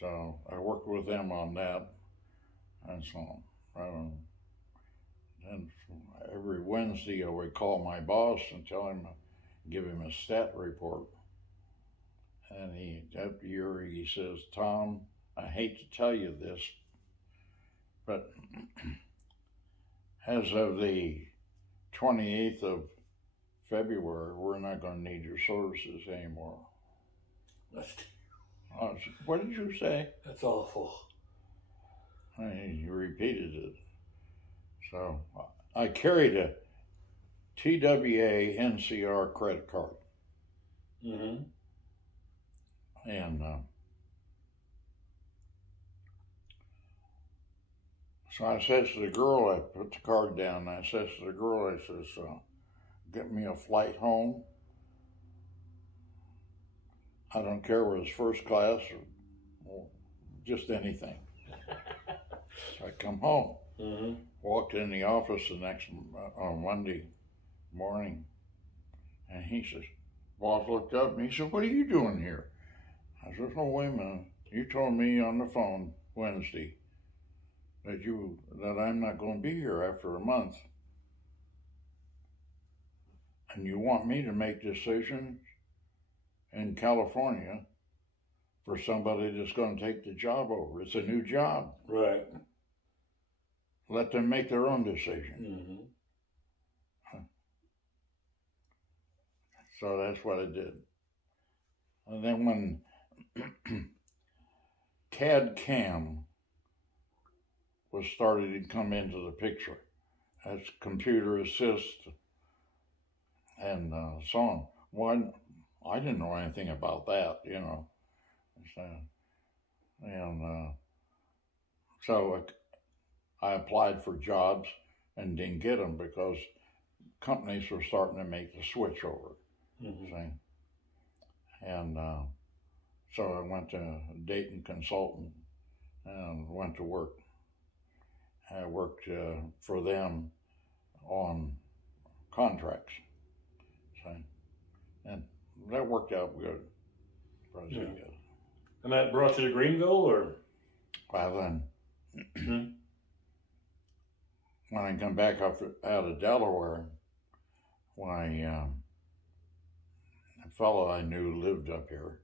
So I worked with them on that and so on. And every Wednesday I would call my boss and tell him, give him a stat report. And that year he says, Tom, I hate to tell you this, but as of the 28th of February, we're not going to need your services anymore. What did you say? That's awful. He repeated it. So I carried a TWA NCR credit card. Mm-hmm. And so I says to the girl, I put the card down, and I says to the girl, I says, get me a flight home. I don't care whether it's first class or just anything. So I come home, Mm-hmm. walked in the office the next on Monday morning, and he says, boss looked up and he said, what are you doing here? I said, oh, wait a minute. You told me on the phone Wednesday that I'm not going to be here after a month. And you want me to make decisions in California for somebody that's going to take the job over. It's a new job. Right. Let them make their own decision. Mm-hmm. So that's what I did. And then when CAD CAM was started to come into the picture, as computer assist and so on. Well, I didn't know anything about that, you know. So, and so I applied for jobs and didn't get them because companies were starting to make the switch over. Mm-hmm. See? And so I went to Dayton Consultant and went to work. I worked for them on contracts. See? And that worked out good. Yeah. And that brought you to Greenville, or? Well, then, Mm-hmm. when I come back out of Delaware, when a fellow I knew lived up here,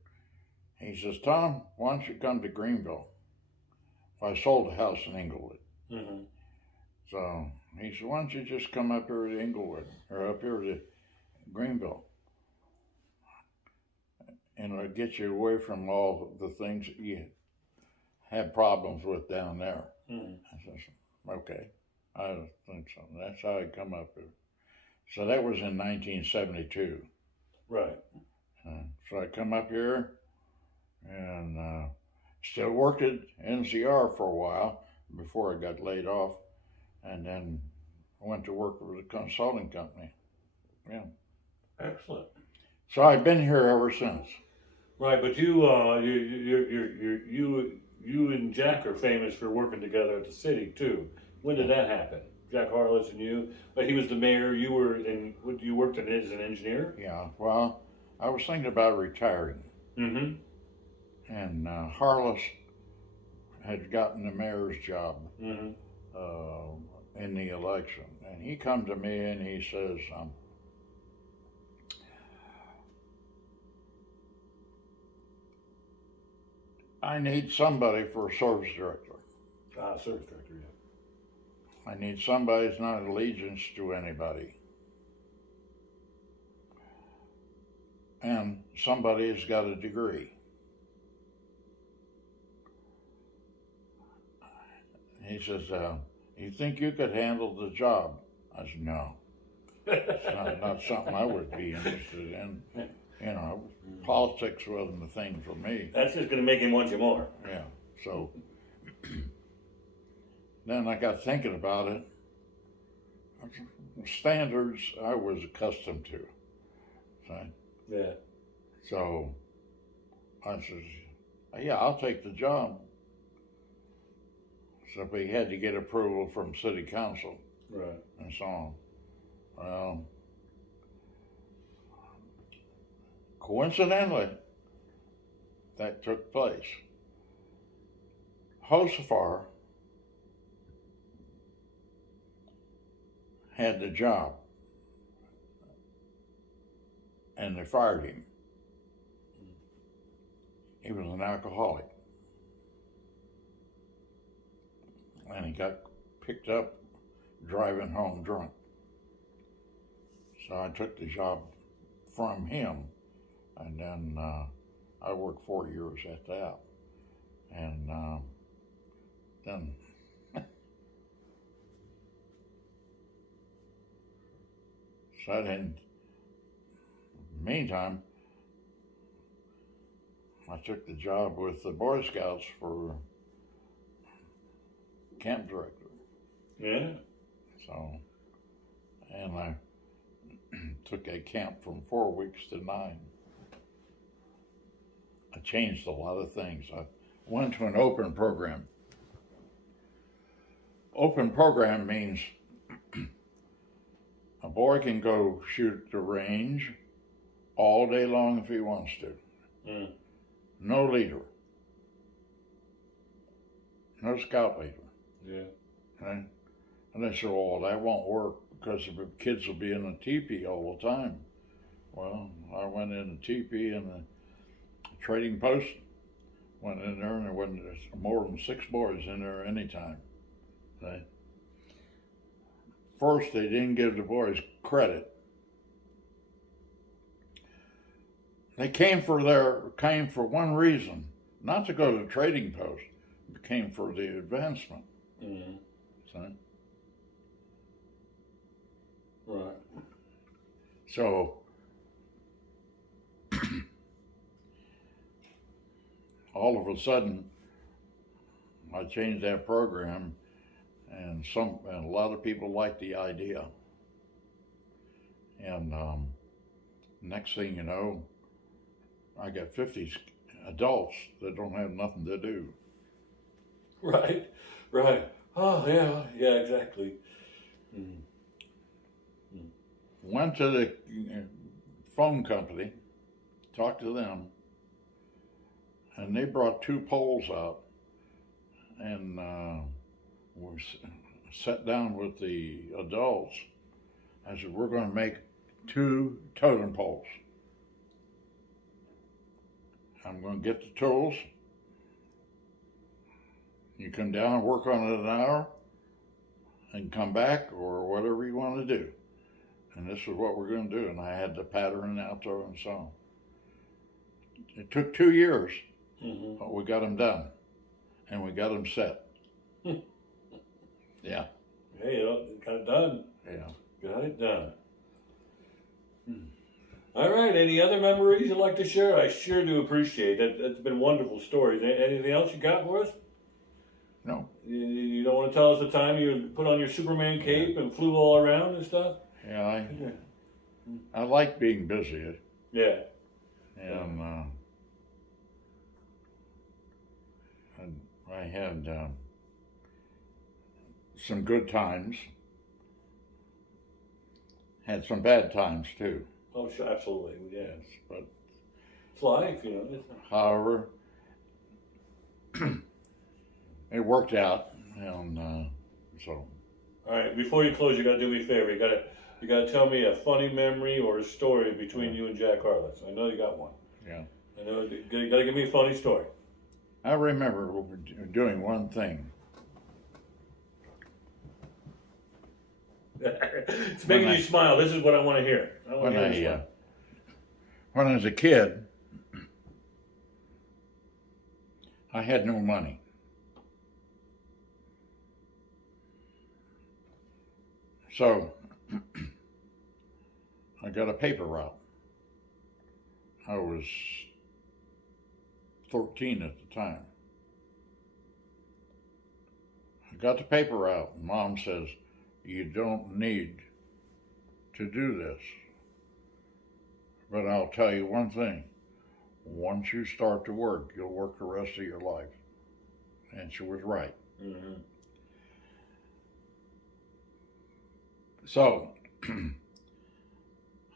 he says, Tom, why don't you come to Greenville? Well, I sold a house in Inglewood. Mm-hmm. So he said, why don't you just come up here to Inglewood, or up here to Greenville? And it'll get you away from all the things that you had problems with down there. Mm-hmm. I says, okay, I think so. That's how I come up here. So that was in 1972. Right. So I come up here and still worked at NCR for a while before I got laid off, and then I went to work with a consulting company. Yeah. Excellent. So I've been here ever since. Right, but you and Jack are famous for working together at the city too. When did that happen? Jack Harless and you. But he was the mayor. You worked as an engineer. Yeah. Well, I was thinking about retiring, Mm-hmm. and Harless had gotten the mayor's job Mm-hmm. in the election, and he come to me and he says, I need somebody for a service director. Service director, yeah. I need somebody who's not allegiance to anybody. And somebody who's got a degree. He says, you think you could handle the job? I said, no. It's not something I would be interested in. You know, politics wasn't the thing for me. That's just going to make him want you more. Yeah, so then I got thinking about it. Standards I was accustomed to. See? Yeah. So I said, yeah, I'll take the job. So we had to get approval from city council. Right. And so on. Well, coincidentally, that took place. Josafar had the job, and they fired him. He was an alcoholic, and he got picked up driving home drunk. So I took the job from him, and then I worked 4 years at that. And then so I didn't, meantime, I took the job with the Boy Scouts for camp director. Yeah. So, and I took a camp from 4 weeks to 9. I changed a lot of things. I went to an open program. Open program means a boy can go shoot the range all day long if he wants to. Mm. No leader. No scout leader. Yeah. Okay? And they said, well, that won't work because the kids will be in a teepee all the time. Well, I went in a teepee and the trading post went in there, and there wasn't more than 6 boys in there any time. Okay? First, they didn't give the boys credit. They came for one reason, not to go to the trading post, but came for the advancement. Mm-hmm. So, Right. so all of a sudden, I changed that program, and a lot of people liked the idea. And next thing you know, I got 50 adults that don't have nothing to do. Right. Right. Oh, yeah. Yeah, exactly. Mm. Went to the phone company, talked to them, and they brought 2 poles out, and we sat down with the adults. I said, we're going to make 2 totem poles. I'm going to get the tools. You come down and work on it an hour and come back, or whatever you want to do. And this is what we're going to do. And I had the pattern out there and so on. It took 2 years, Mm-hmm. but we got them done. And we got them set. Yeah. Hey, got it done. Yeah. Got it done. All right. Any other memories you'd like to share? I sure do appreciate that. That's been wonderful stories. Anything else you got for us? No. You don't want to tell us the time you put on your Superman cape and flew all around and stuff? Yeah, I like being busy. Yeah. And I had some good times. Had some bad times too. Oh, sure, absolutely. Yeah. Yes, but It's life, you know. however, it worked out, and so. All right. Before you close, you got to do me a favor. You got to tell me a funny memory or a story between you and Jack Harless. I know you got one. Yeah. I know you got to give me a funny story. I remember doing one thing. It's making you smile. This is what I want to hear. When I was a kid, I had no money. So I got a paper route. I was 13 at the time. I got the paper route, and Mom says, you don't need to do this. But I'll tell you one thing. Once you start to work, you'll work the rest of your life. And she was right. Mm-hmm. So,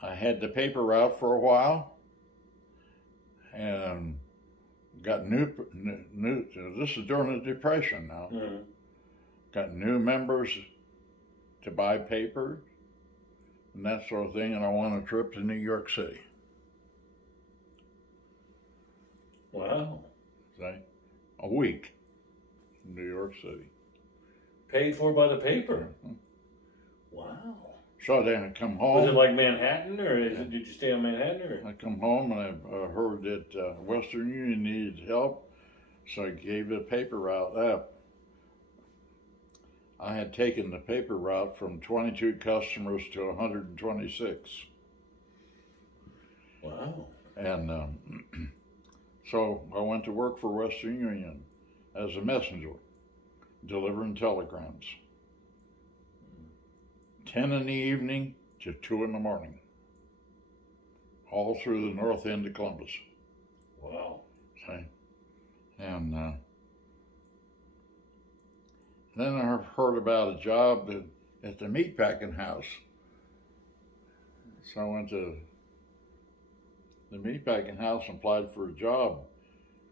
I had the paper route for a while, and got new. This is during the Depression now. Mm-hmm. Got new members to buy paper and that sort of thing, and I won a trip to New York City. Wow. See? A week in New York City. Paid for by the paper. Mhm. Wow. So then I come home. Was it like Manhattan, or did you stay on Manhattan? Or? I come home and I heard that Western Union needed help, so I gave the paper route up. I had taken the paper route from 22 customers to 126. Wow. And So I went to work for Western Union as a messenger, delivering telegrams. 10 in the evening to 2 in the morning. All through the north end of Columbus. Wow. See? And then I heard about a job at the meatpacking house. So I went to the meatpacking house and applied for a job,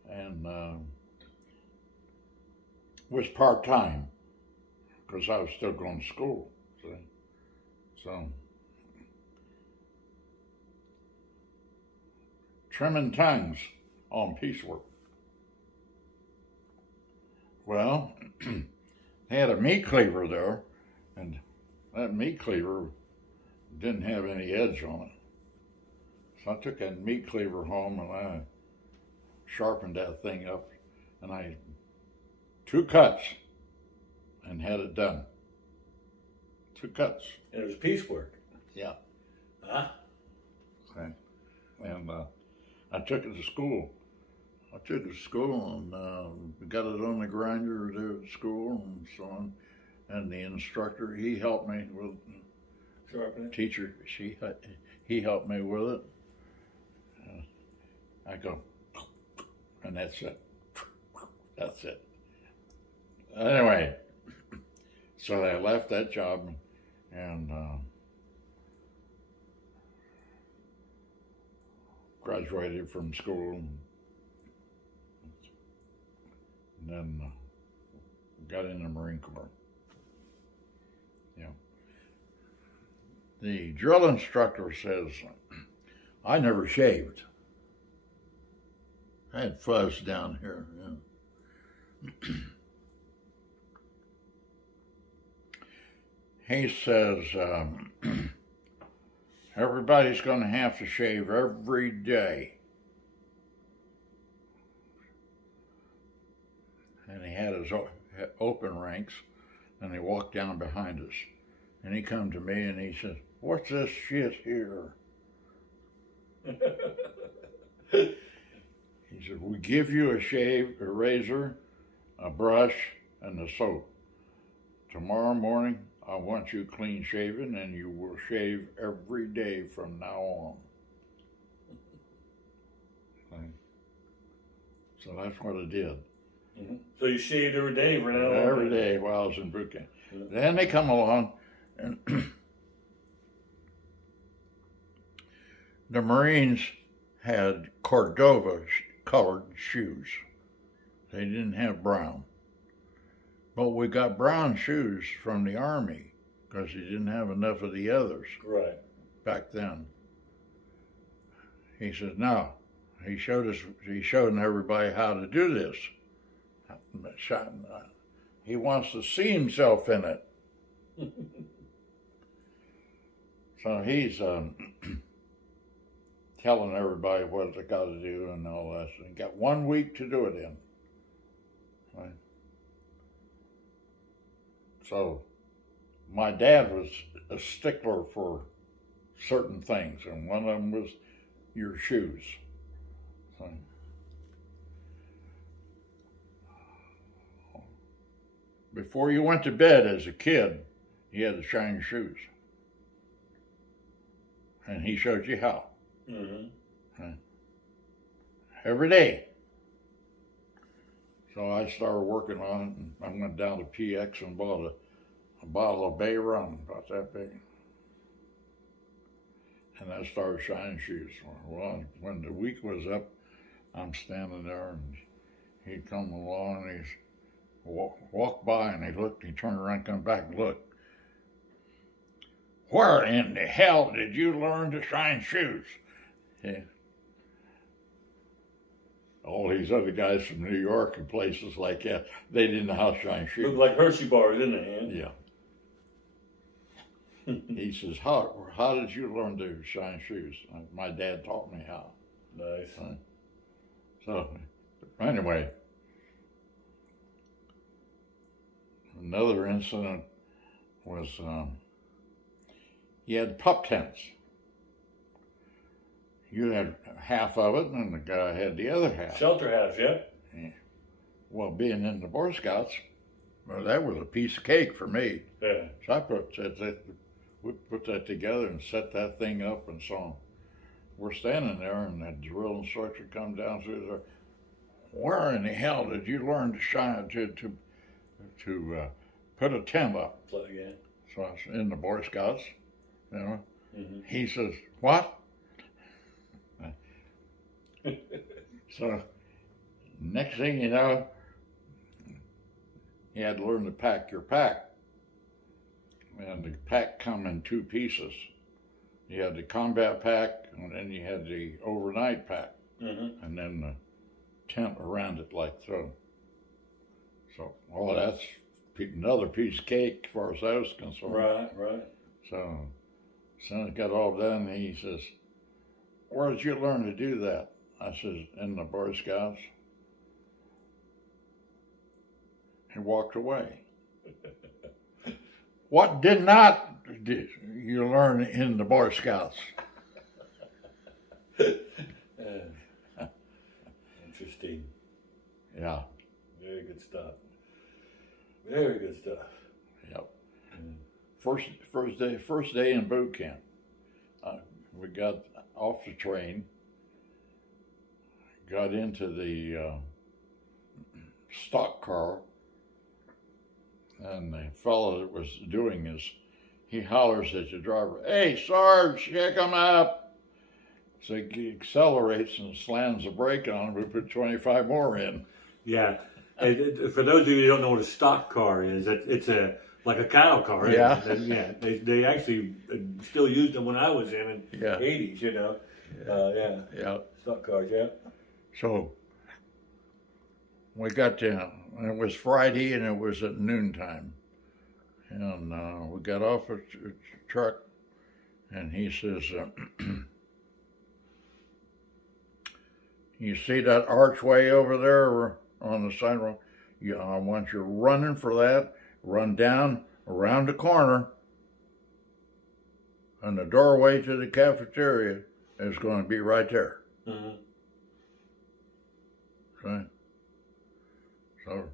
and was part-time because I was still going to school. See? So trimming tongues on piecework. Well, they had a meat cleaver there, and that meat cleaver didn't have any edge on it. So I took that meat cleaver home and I sharpened that thing up, and I 2 cuts and had it done. 2 cuts. And it was piecework. Yeah. Huh? Okay. And I took it to school. I took it to school and got it on the grinder there at school and so on. And the instructor, he helped me with Sharpening. teacher. He helped me with it. I go, and that's it. That's it. Anyway, so I left that job and graduated from school, and then got in the Marine Corps. Yeah. The drill instructor says, I never shaved. I had fuzz down here. Yeah. He says, everybody's going to have to shave every day. And he had his open ranks, and he walked down behind us. And he come to me and he says, what's this shit here? He said, we give you a razor, a brush, and a soap. Tomorrow morning, I want you clean shaven, and you will shave every day from now on. Okay. So that's what I did. Mm-hmm. So you shaved every day for now on? Every day while I was in boot camp. Yeah. Then they come along, and the Marines had Cordova colored shoes. They didn't have brown. But we got brown shoes from the Army because they didn't have enough of the others. Right. Back then. He said, no. He showed everybody how to do this. He wants to see himself in it. So he's telling everybody what they got to do and all that. So he got 1 week to do it in. Right? So my dad was a stickler for certain things, and one of them was your shoes. So, before you went to bed as a kid, you had to shine your shoes. And he showed you how. Mm-hmm. Every day. So I started working on it, and I went down to PX and bought a bottle of Bay Rum, about that big. And I started shining shoes. Well, when the week was up, I'm standing there, and he'd come along, and he's walked by, and he turned around, come back and looked. Where in the hell did you learn to shine shoes? Yeah. All these other guys from New York and places like that, they didn't know how to shine shoes. Looked like Hershey bars, didn't they? Yeah. He says, how did you learn to shine shoes? My dad taught me how. Nice. So, anyway, another incident was he had pup tents. You had half of it, and the guy had the other half. Shelter house, yeah. Well, being in the Boy Scouts, well, that was a piece of cake for me. Yeah. So we put that together and set that thing up, and so we're standing there, and that drill instructor come down through there. Where in the hell did you learn to shine to put a tent up? Yeah. So I was in the Boy Scouts, you know. Mm-hmm. He says, "What?" So next thing you know, you had to learn to pack your pack. And the pack come in two pieces. You had the combat pack, and then you had the overnight pack, Mm-hmm. and then the tent around it like so. So, well, that's another piece of cake as far as I was concerned. Right. So, as soon as it got all done, he says, "Where did you learn to do that?" I says, "In the Boy Scouts." He walked away. What did not did you learn in the Boy Scouts? Interesting. Yeah. Very good stuff. Very good stuff. Yep. First day in boot camp. We got off the train, got into the stock car, and the fellow that was doing this, he hollers at the driver, "Hey, Sarge, pick him up." So he accelerates and slams the brake on. We put 25 more in. Yeah. For those of you who don't know what a stock car is, it's like a cattle car. Yeah. Yeah. They actually still used them when I was in the Yeah. 80s, you know. Yeah. Stock cars, yeah. So we got to, it was Friday and it was at noontime. And we got off a truck and he says, "You see that archway over there on the sidewalk? I want you running for that, run down around the corner, and the doorway to the cafeteria is going to be right there." Mm-hmm. Right. So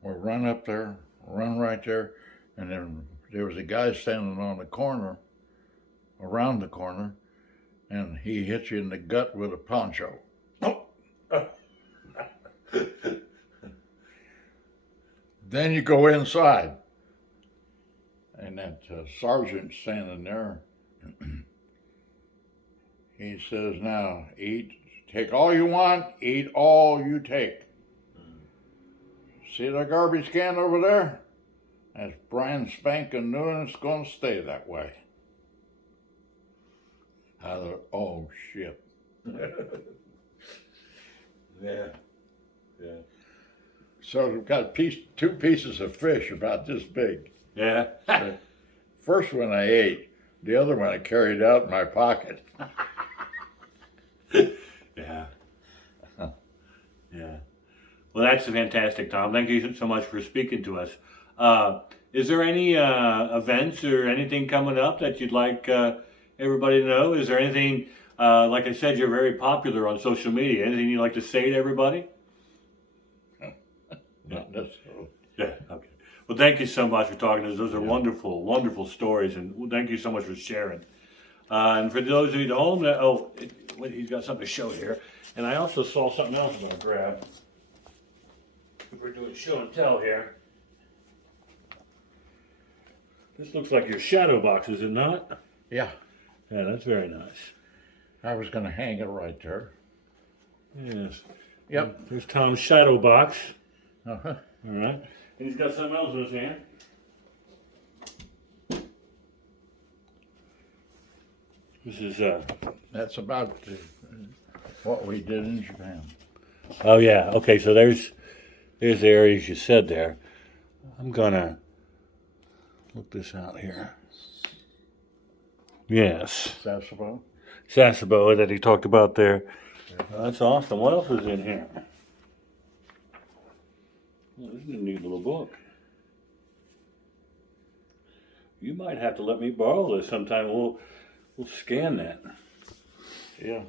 we'll run up there, run right there, and then there was a guy standing on the corner, around the corner, and he hits you in the gut with a poncho. Then you go inside, and that sergeant standing there, he says, "Now eat, take all you want, eat all you take. See that garbage can over there? That's brand spanking new, and it's going to stay that way." I thought, oh shit. Yeah. So we've got two pieces of fish about this big. Yeah. The first one I ate, the other one I carried out in my pocket. Yeah. Yeah. Well, that's fantastic, Tom. Thank you so much for speaking to us. Is there any events or anything coming up that you'd like everybody to know? Is there anything, like I said, you're very popular on social media. Anything you'd like to say to everybody? Not necessarily. Yeah, okay. Well, thank you so much for talking to us. Those are wonderful, wonderful stories, and thank you so much for sharing. And for those of you at home, he's got something to show here. And I also saw something else I'm going to grab. We're doing show and tell here. This looks like your shadow box, is it not? Yeah, Yeah, that's very nice. I was going to hang it right there. Yes. Yep. There's Tom's shadow box. Uh-huh. All right. And he's got something else in his hand. This is That's about what we did in Japan. Oh yeah. Okay. So there's the areas you said there. I'm gonna look this out here. Yes. Sasebo? Sasebo that he talked about there. That's awesome. What else is in here? Oh, this is a neat little book. You might have to let me borrow this sometime. We'll scan that. Yeah.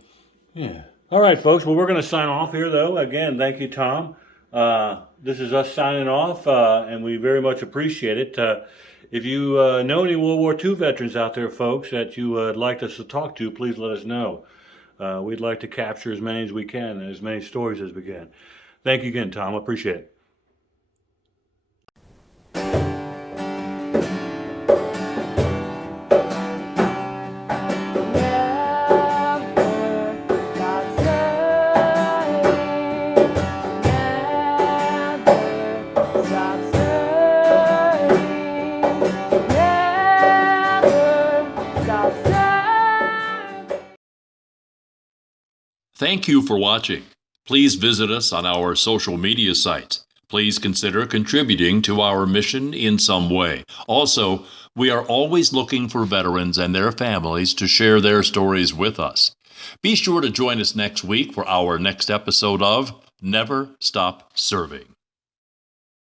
Yeah. All right, folks. Well, we're going to sign off here, though. Again, thank you, Tom. This is us signing off, and we very much appreciate it. If you know any World War II veterans out there, folks, that you would like us to talk to, please let us know. We'd like to capture as many as we can, and as many stories as we can. Thank you again, Tom. I appreciate it. Thank you for watching. Please visit us on our social media sites. Please consider contributing to our mission in some way. Also, we are always looking for veterans and their families to share their stories with us. Be sure to join us next week for our next episode of Never Stop Serving.